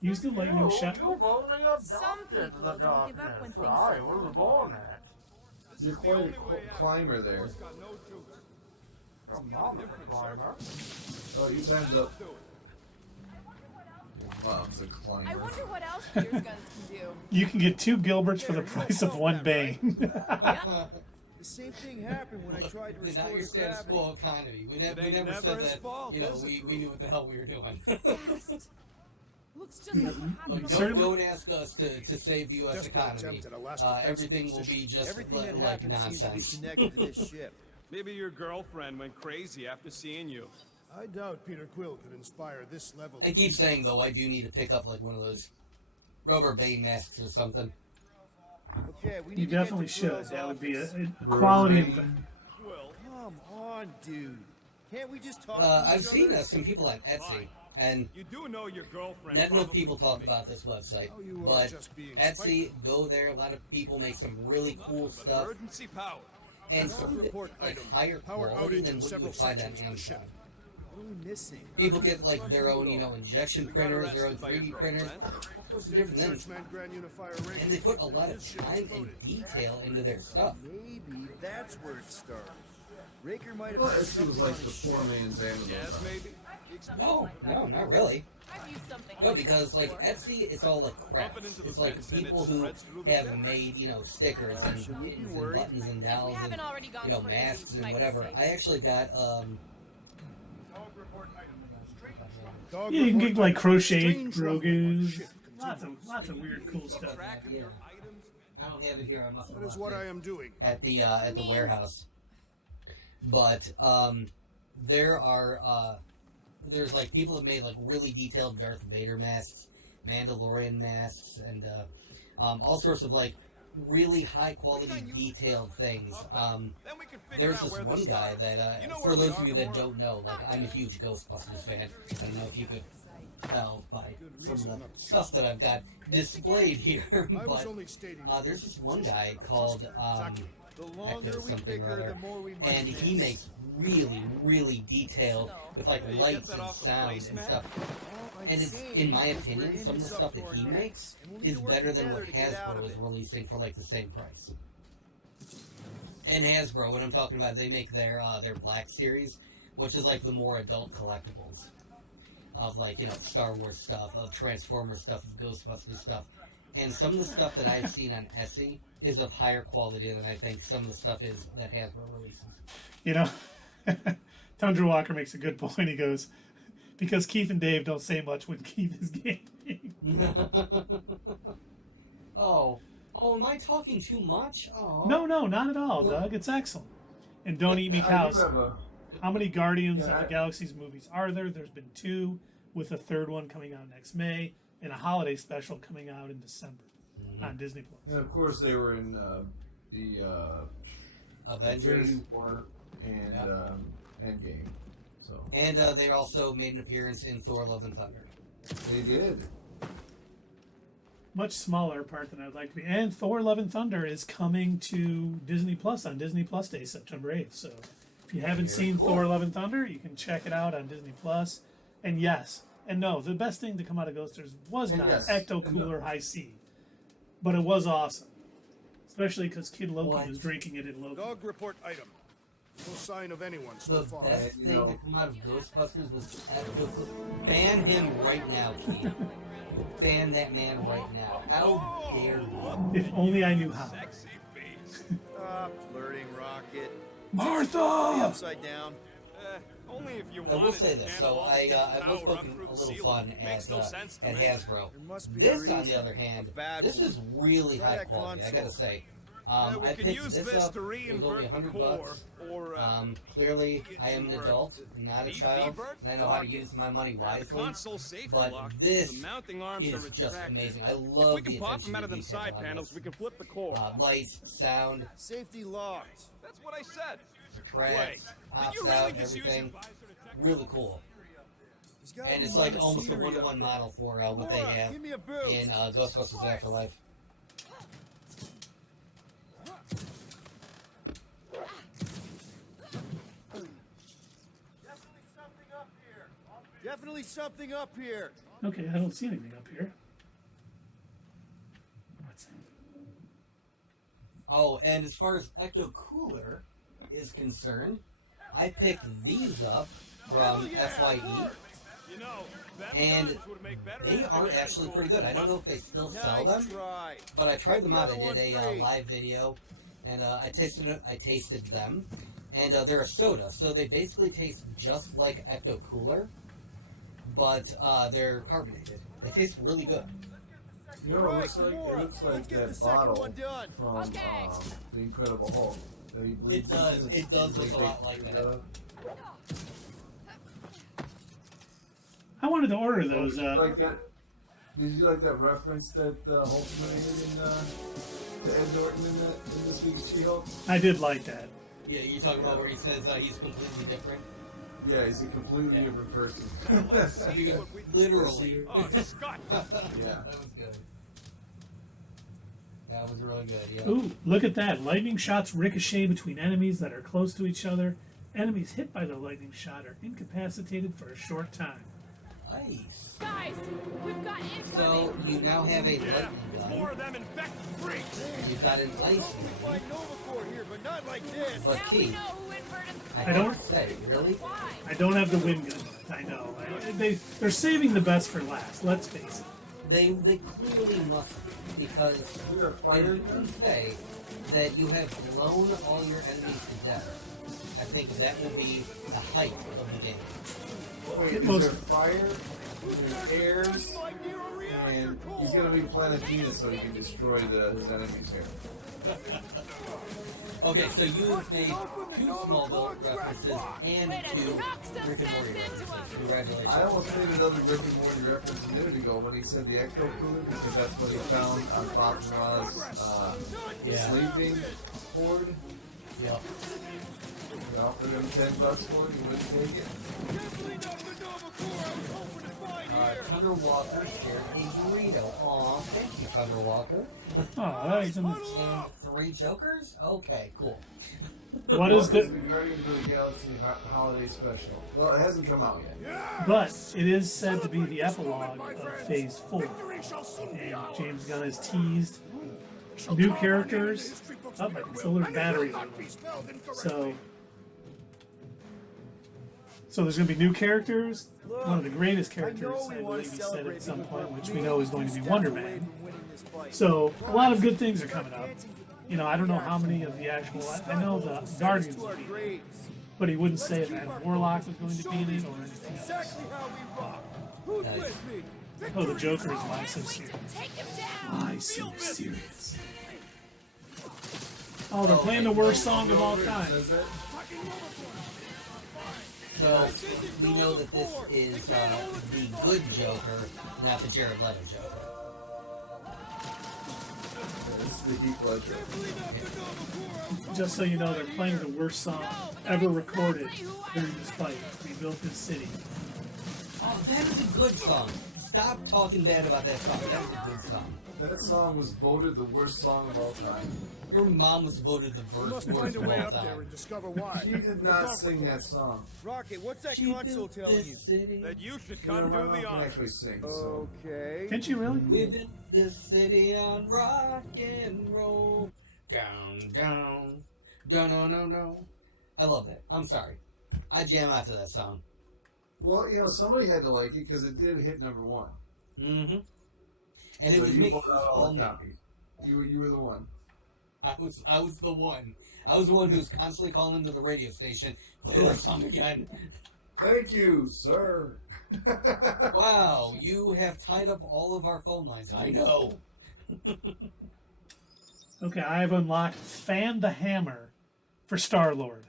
Use the lightning shot. You've only Some adopted people the don't give up when darkness. things I was born it. You're quite a climber there. Your mom is a climber. Oh, you time's up. Your mom's a climber. I wonder what else Peter's guns can do. You can get 2 Gilberts for the price of 1 Bane. The same thing happened when I tried to It's not restore your status gravity. quo economy. We It never ain't never said his that. fault, You know, is it? we knew what the hell we were doing. Looks just like what happened. Don't ask us to save the U.S. Desperate economy. attempt at a last Everything will be just Everything that like happened seems to be nonsense. connected to this ship. Maybe your girlfriend went crazy after seeing you. I doubt Peter Quill could inspire this level. I keep saying though, I do need to pick up like one of those rubber Bane masks or something. Okay, we need You to get definitely to should. Quill's That would be a office. quality. Come on, dude. Can't we just talk to I've each seen other? some people on Etsy, and You do know your girlfriend. not enough probably people talk me. about this website. Oh, you are But just being Etsy, go there. A lot of people make some really cool stuff. Emergency power. and some of it, like, higher quality than what you would find on Amazon. What are we missing? People get, like, their own, you know, injection printers, their own 3D printers, all sorts of different things. And they put a lot of time and detail into their stuff. Maybe that's where it started. Raker might have. Well, it seems like the poor man's Amazon. No, not really. No, because like Etsy, it's all like crafts. It's like people who have made, you know, stickers and pins and buttons and dolls and, you know, masks and whatever. I actually got Yeah, you can get like crocheted grogues. Lots of weird, cool stuff. Yeah. I don't have it here. I must have That is what I am doing. at the warehouse. But there's like people have made like really detailed Darth Vader masks, Mandalorian masks, and all sorts of like really high quality detailed things. There's this one guy that for those of you that don't know, like I'm a huge Ghostbusters fan. I don't know if you could tell by some of the stuff that I've got displayed here, but there's this one guy called Ecto something or other, and he makes really detailed with like lights and sound and stuff. And it's, in my opinion, some of the stuff that he makes is better than what Hasbro is releasing for like the same price. And Hasbro, what I'm talking about, they make their Black Series, which is like the more adult collectibles of like, you know, Star Wars stuff, of Transformers stuff, of Ghostbusters stuff. And some of the stuff that I've seen on Etsy is of higher quality than I think some of the stuff is that Hasbro releases. You know, Tundra Walker makes a good point. He goes, because Keith and Dave don't say much when Keith is gaming. Oh, am I talking too much? Oh. No, not at all, Doug. It's excellent. And don't eat me cows. How many Guardians of the Galaxies movies are there? There's been 2, with a 3rd one coming out next May, and a holiday special coming out in December on Disney Plus. And of course, they were in the Avengers War and Endgame. So. And they also made an appearance in Thor: Love and Thunder. They did. Much smaller part than I'd like to be. And Thor: Love and Thunder is coming to Disney Plus on Disney Plus Day, September 8th. So if you haven't seen Thor: Love and Thunder, you can check it out on Disney Plus. And yes, and no, the best thing to come out of Ghosters was not Ecto Cooler High C, but it was awesome, especially because Kid Loki was drinking it in Loki. Dog report item. No sign of anyone so The far. best thing to come out of Ghostbusters was Ecto Cooler. Ban him right now, Keith. Ban that man right now. How dare you? If only I knew how. Stop flirting, Rocket. Martha! Upside down. Only if you I will say this, so I was poking a little fun at Hasbro. This, on the other hand, this is really high quality, I gotta say. I picked this up, it was only $100. Clearly, I am an adult, not a child, and I know how to use my money wisely, but this is just amazing. I love the attention to detail on this. We can flip the core. Lights, sound, Safety locked. That's what I said. tracks, pops out, everything. Really cool. And it's like almost a 1-to-1 model for what they have in Ghostbusters Afterlife. Definitely something up here. Okay, I don't see anything up here. What's that? Oh, and as far as Ecto Cooler is concerned, I picked these up from FYE, and they are actually pretty good. I don't know if they still sell them, but I tried them out. I did a live video, and I tasted them, and they're a soda, so they basically taste just like Ecto Cooler, but they're carbonated. They taste really good. You know, it looks like that bottle from The Incredible Hulk. It does. It does look a lot like that. I wanted to order those. Like that, did you like that reference that Hulk made to Ed Norton in this week's She-Hulk? I did like that. Yeah, you talking about where he says he's completely different? Yeah, he's a completely different person. Literally. Oh, Scott. Yeah. That was good. That was really good, yeah. Ooh, look at that. Lightning shots ricochet between enemies that are close to each other. Enemies hit by the lightning shot are incapacitated for a short time. Nice. Guys, we've got So you now have a lightning gun. More of them infected freaks. You've got an ice gun. Not like this. But Keith, I don't say, really? I don't have the wind gun. I know. They're saving the best for last. Let's face it. They clearly must, because fire can say that you have blown all your enemies to death. I think that will be the height of the game. Wait, is there fire, there's airs, and he's gonna be Planetina so he can destroy his enemies here. Okay, so you made 2 Smallville references and 2 Rick and Morty references. Congratulations. I almost made another Rick and Morty reference a minute ago when he said the Ecto Cooler because that's what he found on Fatima sleeping board. Yep. He offered him $10 for it, he wouldn't take it. Thunder Walker shared a burrito. Aw, thank you, Thunder Walker. Oh, that is And 3 Jokers? Okay, cool. What is the Guardians of the Galaxy holiday special? Well, it hasn't come out yet. But it is said to be the epilogue of Phase 4. And James Gunn has teased new characters. Oh, my controller's battery. So there's going to be new characters. One of the greatest characters, I believe he said at some point, which we know is going to be Wonder Man. So a lot of good things are coming up. You know, I don't know how many of the actual. I know the Guardians will be in it, but he wouldn't say if Adam Warlock was going to be in it or anything else. Oh, the Joker is why so serious. Why so serious? Oh, they're playing the worst song of all time. So, we know that this is the good Joker, not the Jared Leto Joker. This is the Heath Ledger. Just so you know, they're playing the worst song ever recorded during this fight. We built this city. Oh, that is a good song. Stop talking bad about that song. That is a good song. That song was voted the worst song of all time. Your mom was voted the worst of all time. And discover why. She did not sing that song. Rocket, what's that console telling you? That you should You know, come my do mom the can honors. actually sing, so. Okay. Can't you really? We built this city on rock and roll. Down, down. No. I love it. I'm sorry. I jam out to that song. Well, you know, somebody had to like it because it did hit #1. Mm-hmm. And so it was you me. bought out all the copies. You were the one. I was the one. I was the one who was constantly calling into the radio station. Play that song again. Thank you, sir. Wow, you have tied up all of our phone lines. I know. Okay, I have unlocked Fan the Hammer for Star-Lord.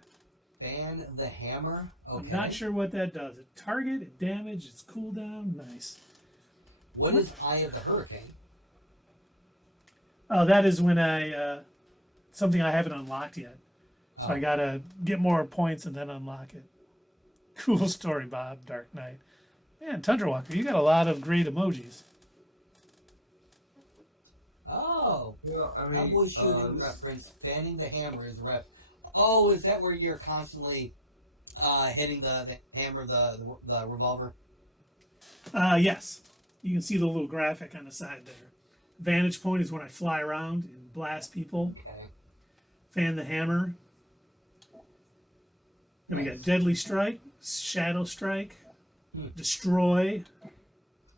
Fan the Hammer? Okay. I'm not sure what that does. It target, it damage, it's cooldown. Nice. What is Eye of the Hurricane? Oh, that is when I something I haven't unlocked yet. So I gotta get more points and then unlock it. Cool story, Bob. Dark Knight. Man, Tundra Walker, you got a lot of great emojis. Oh. Well, I mean, Cowboy shooting reference. Fanning the hammer is ref. Oh, is that where you're constantly hitting the hammer, the revolver? Yes. You can see the little graphic on the side there. Vantage point is when I fly around and blast people. Okay. Fan the hammer. Then we got Deadly Strike, Shadow Strike, Destroy,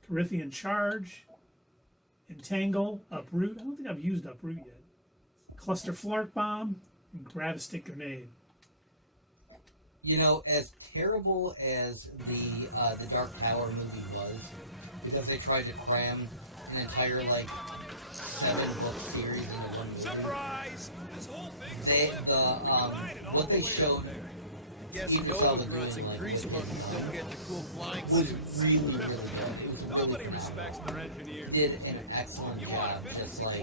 Corithian Charge, Entangle, Uproot. I don't think I've used Uproot yet. Cluster Flark Bomb, and Gravistic Grenade. You know, as terrible as the Dark Tower movie was, because they tried to cram an entire, 7-book series into one movie. Surprise! This whole thing. What they showed, even Salva Green, was really, really good. It was really Nobody phenomenal. respects their engineers. Did an excellent job, just with the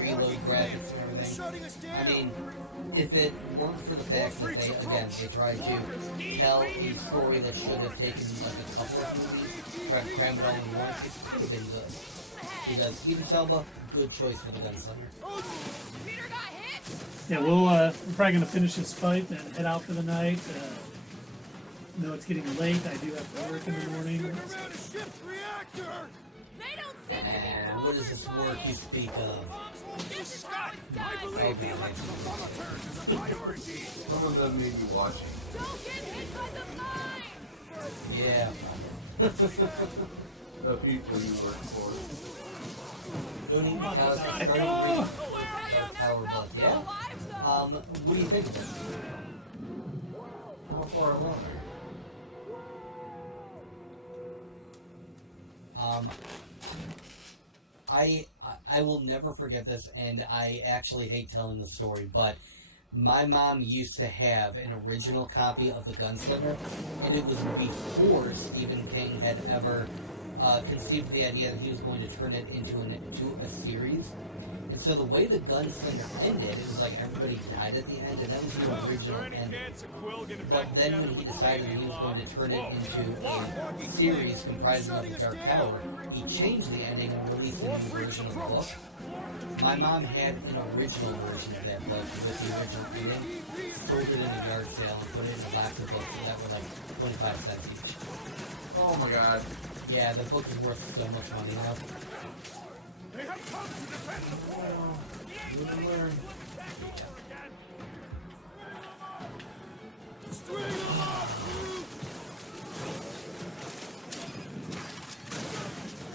reload graphics and everything. I mean, if it weren't for the fact that they tried to tell a story that should have taken a couple of movies, cram it all in one, it could have been good. Because Idris Elba, good choice for the gunslinger. Yeah, we're probably going to finish this fight and head out for the night. No, it's getting late. I do have to work in the morning. And what is this work you speak of? Okay. Some of them may be watching. Yeah. The people you work for. Don't even because I started reading Dark Tower book, yeah? What do you think of it? How far along? I will never forget this, and I actually hate telling the story, but my mom used to have an original copy of The Gunslinger, and it was before Stephen King had ever conceived the idea that he was going to turn it into a series. And so the way The Gunslinger ended, it was like everybody died at the end, and that was the original ending. But then when he decided that he was going to turn it into a series comprising of the Dark Tower, he changed the ending and released a new version of the book. My mom had an original version of that book with the original ending, sold it in a yard sale and put it in a box of books that were like 25 cents each. Oh my god. Yeah, the book is worth so much money, you know? They have come to defend the fort.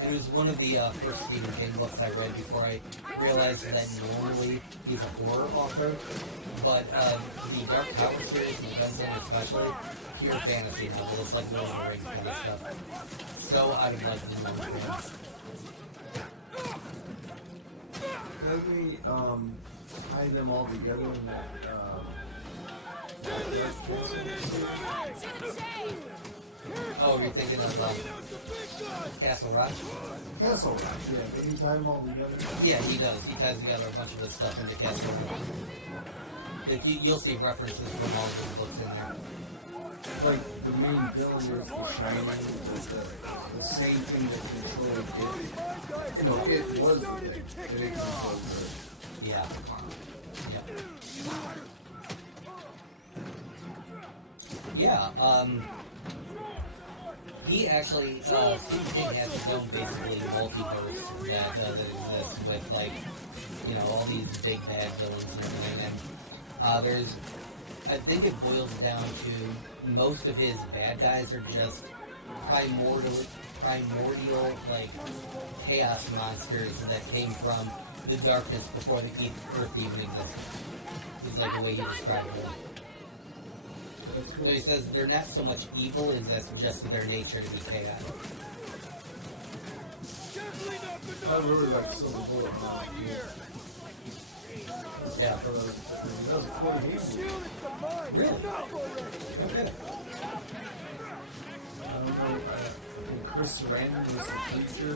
It was one of the first Stephen King books I read before I realized that normally he's a horror author, but the Dark Tower series and the Gunslinger especially, pure fantasy novel. It's like Lord of the Rings kind of stuff. So out of like the normal things. Let me tie them all together in that Oh, you're thinking of Castle Rock? Castle Rock, yeah. Didn't he tie them all together? Yeah, he does. He ties together a bunch of this stuff into Castle Rock. But you'll see references from all of his books in there. Like, the main villain is the Shining, the same thing that controlled it. You know, it was the thing. It controlled it. Yeah. Yeah. Yeah, he actually, Stephen King has his own basically multiverse that exists with, like, you know, all these big bad villains and everything, and there's, I think it boils down to most of his bad guys are just primordial, like, chaos monsters that came from the darkness before the Earth even existed. Is like the way he described it. So he says they're not so much evil as that's just their nature to be chaotic. I really like Silver Bullet. Yeah. That was a 48 movie. Really? Okay. I don't know. I think Chris Sarandon was the preacher.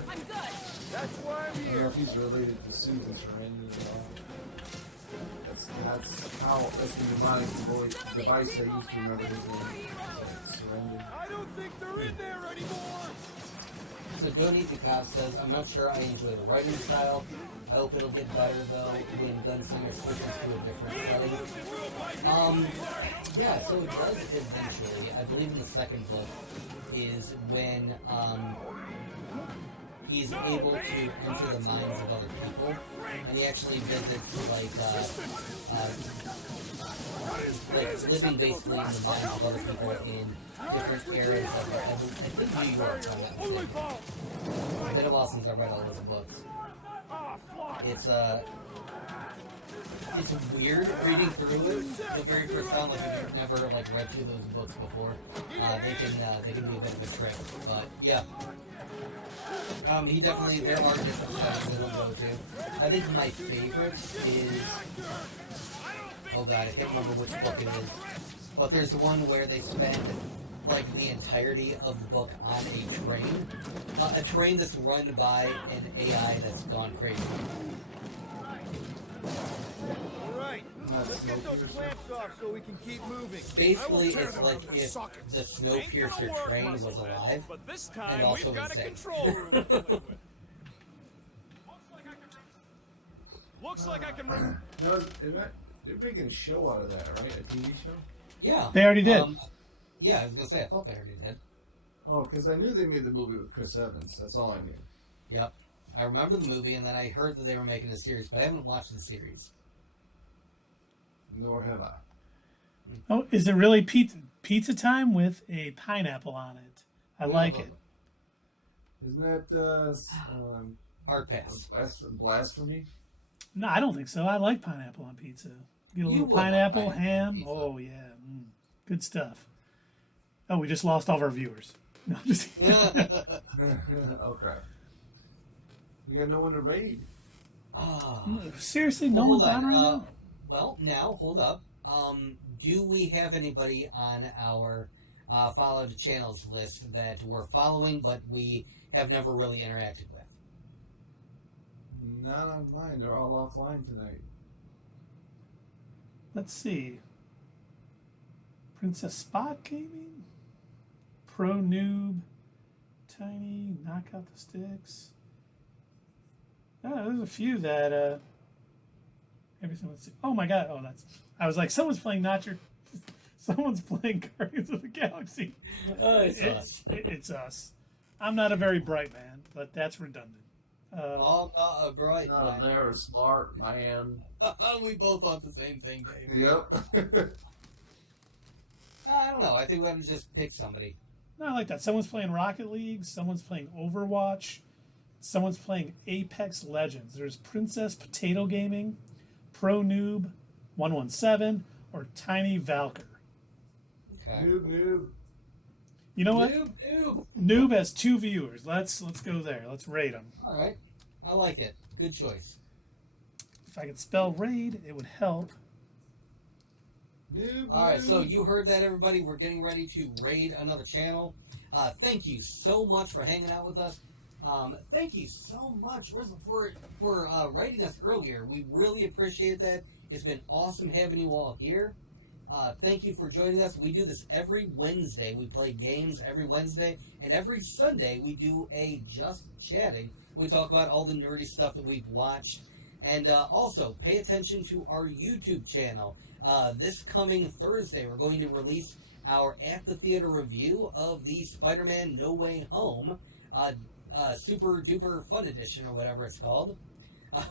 That's why I'm I don't know if he's related to Susan Sarandon at all. That's the demonic device I used to remember his name. Sarandon. I don't think they're in there anymore. So Don't Eat the Cow says, I'm not sure I enjoy the writing style. I hope it'll get better though when Gunslinger switches to a different setting. Yeah, so it does eventually. I believe in the second book is when he's able to enter the minds of other people, and he actually visits like living basically in the minds of other people in different areas of I think New York, if I'm not mistaken. It's been a while since I read all those books. It's weird reading through it the very first time. Like if you've never like read through those books before, they can be a bit of a trick. But yeah. He definitely, there are different settings that he'll go to. I think my favorite is, oh god, I can't remember which book it is, but there's one where they spend, like, the entirety of the book on a train that's run by an AI that's gone crazy. Alright, let's get those clamps off so we can keep moving. Basically, it's like if the Snowpiercer train was alive, and also insane. Looks like I can run. No, they're making a show out of that, right? A TV show? Yeah. They already did. Yeah, I was gonna say, I thought they already did. Oh, because I knew they made the movie with Chris Evans. That's all I knew. Yep. I remember the movie, and then I heard that they were making a series, but I haven't watched the series. Nor have I. Oh, is it really pizza time with a pineapple on it? I like it. Isn't that Hard pass. Blasphemy? No, I don't think so. I like pineapple on pizza. Get a little would like pineapple, pineapple ham. pizza. Oh yeah, good stuff. Oh, we just lost all of our viewers. No, I'm just Oh crap! We got no one to raid. Seriously, no one's on right now. Well, now hold up. Do we have anybody on our followed channels list that we're following, but we have never really interacted with? Not on mine. They're all offline tonight. Let's see. Princess Spot Gaming, Pro Noob, Tiny, Knock Out the Sticks. Oh, there's a few that everything. Let's see. Oh my God! Oh, that's. I was like, someone's playing someone's playing Guardians of the Galaxy. It's us. It's us. I'm not a very bright man, but that's redundant. Bright. Not a very smart man. We both thought the same thing, Dave. Yep. I don't know. I think we have to just pick somebody. No, I like that. Someone's playing Rocket League. Someone's playing Overwatch. Someone's playing Apex Legends. There's Princess Potato Gaming, Pro Noob, 117, or Tiny Valker. Okay. Noob. You know what? Noob. Noob has 2 viewers. Let's go there. Let's raid them. All right. I like it. Good choice. If I could spell raid, it would help. All right, so you heard that, everybody. We're getting ready to raid another channel. Thank you so much for hanging out with us. Thank you so much for writing us earlier. We really appreciate that. It's been awesome having you all here. Thank you for joining us. We do this every Wednesday. We play games every Wednesday, and every Sunday we do a Just Chatting. We talk about all the nerdy stuff that we've watched. And also, pay attention to our YouTube channel. This coming Thursday, we're going to release our At the Theater review of the Spider-Man No Way Home Super Duper Fun Edition, or whatever it's called.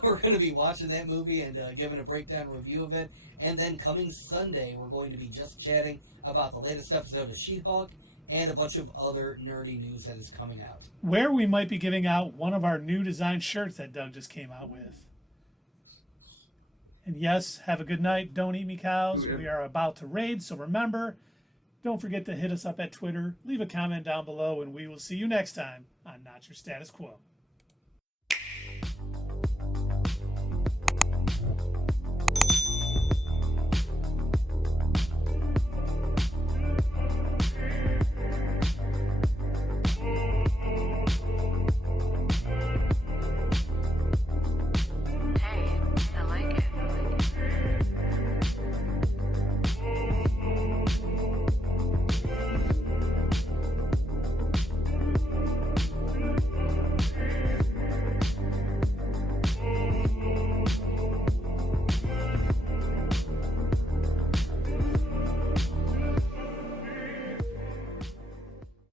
We're going to be watching that movie and giving a breakdown review of it. And then coming Sunday, we're going to be just chatting about the latest episode of She-Hulk and a bunch of other nerdy news that is coming out. Where we might be giving out one of our new design shirts that Doug just came out with. And yes, have a good night. Don't eat me, cows. We are about to raid, so remember, don't forget to hit us up at Twitter. Leave a comment down below, and we will see you next time on Not Your Status Quo.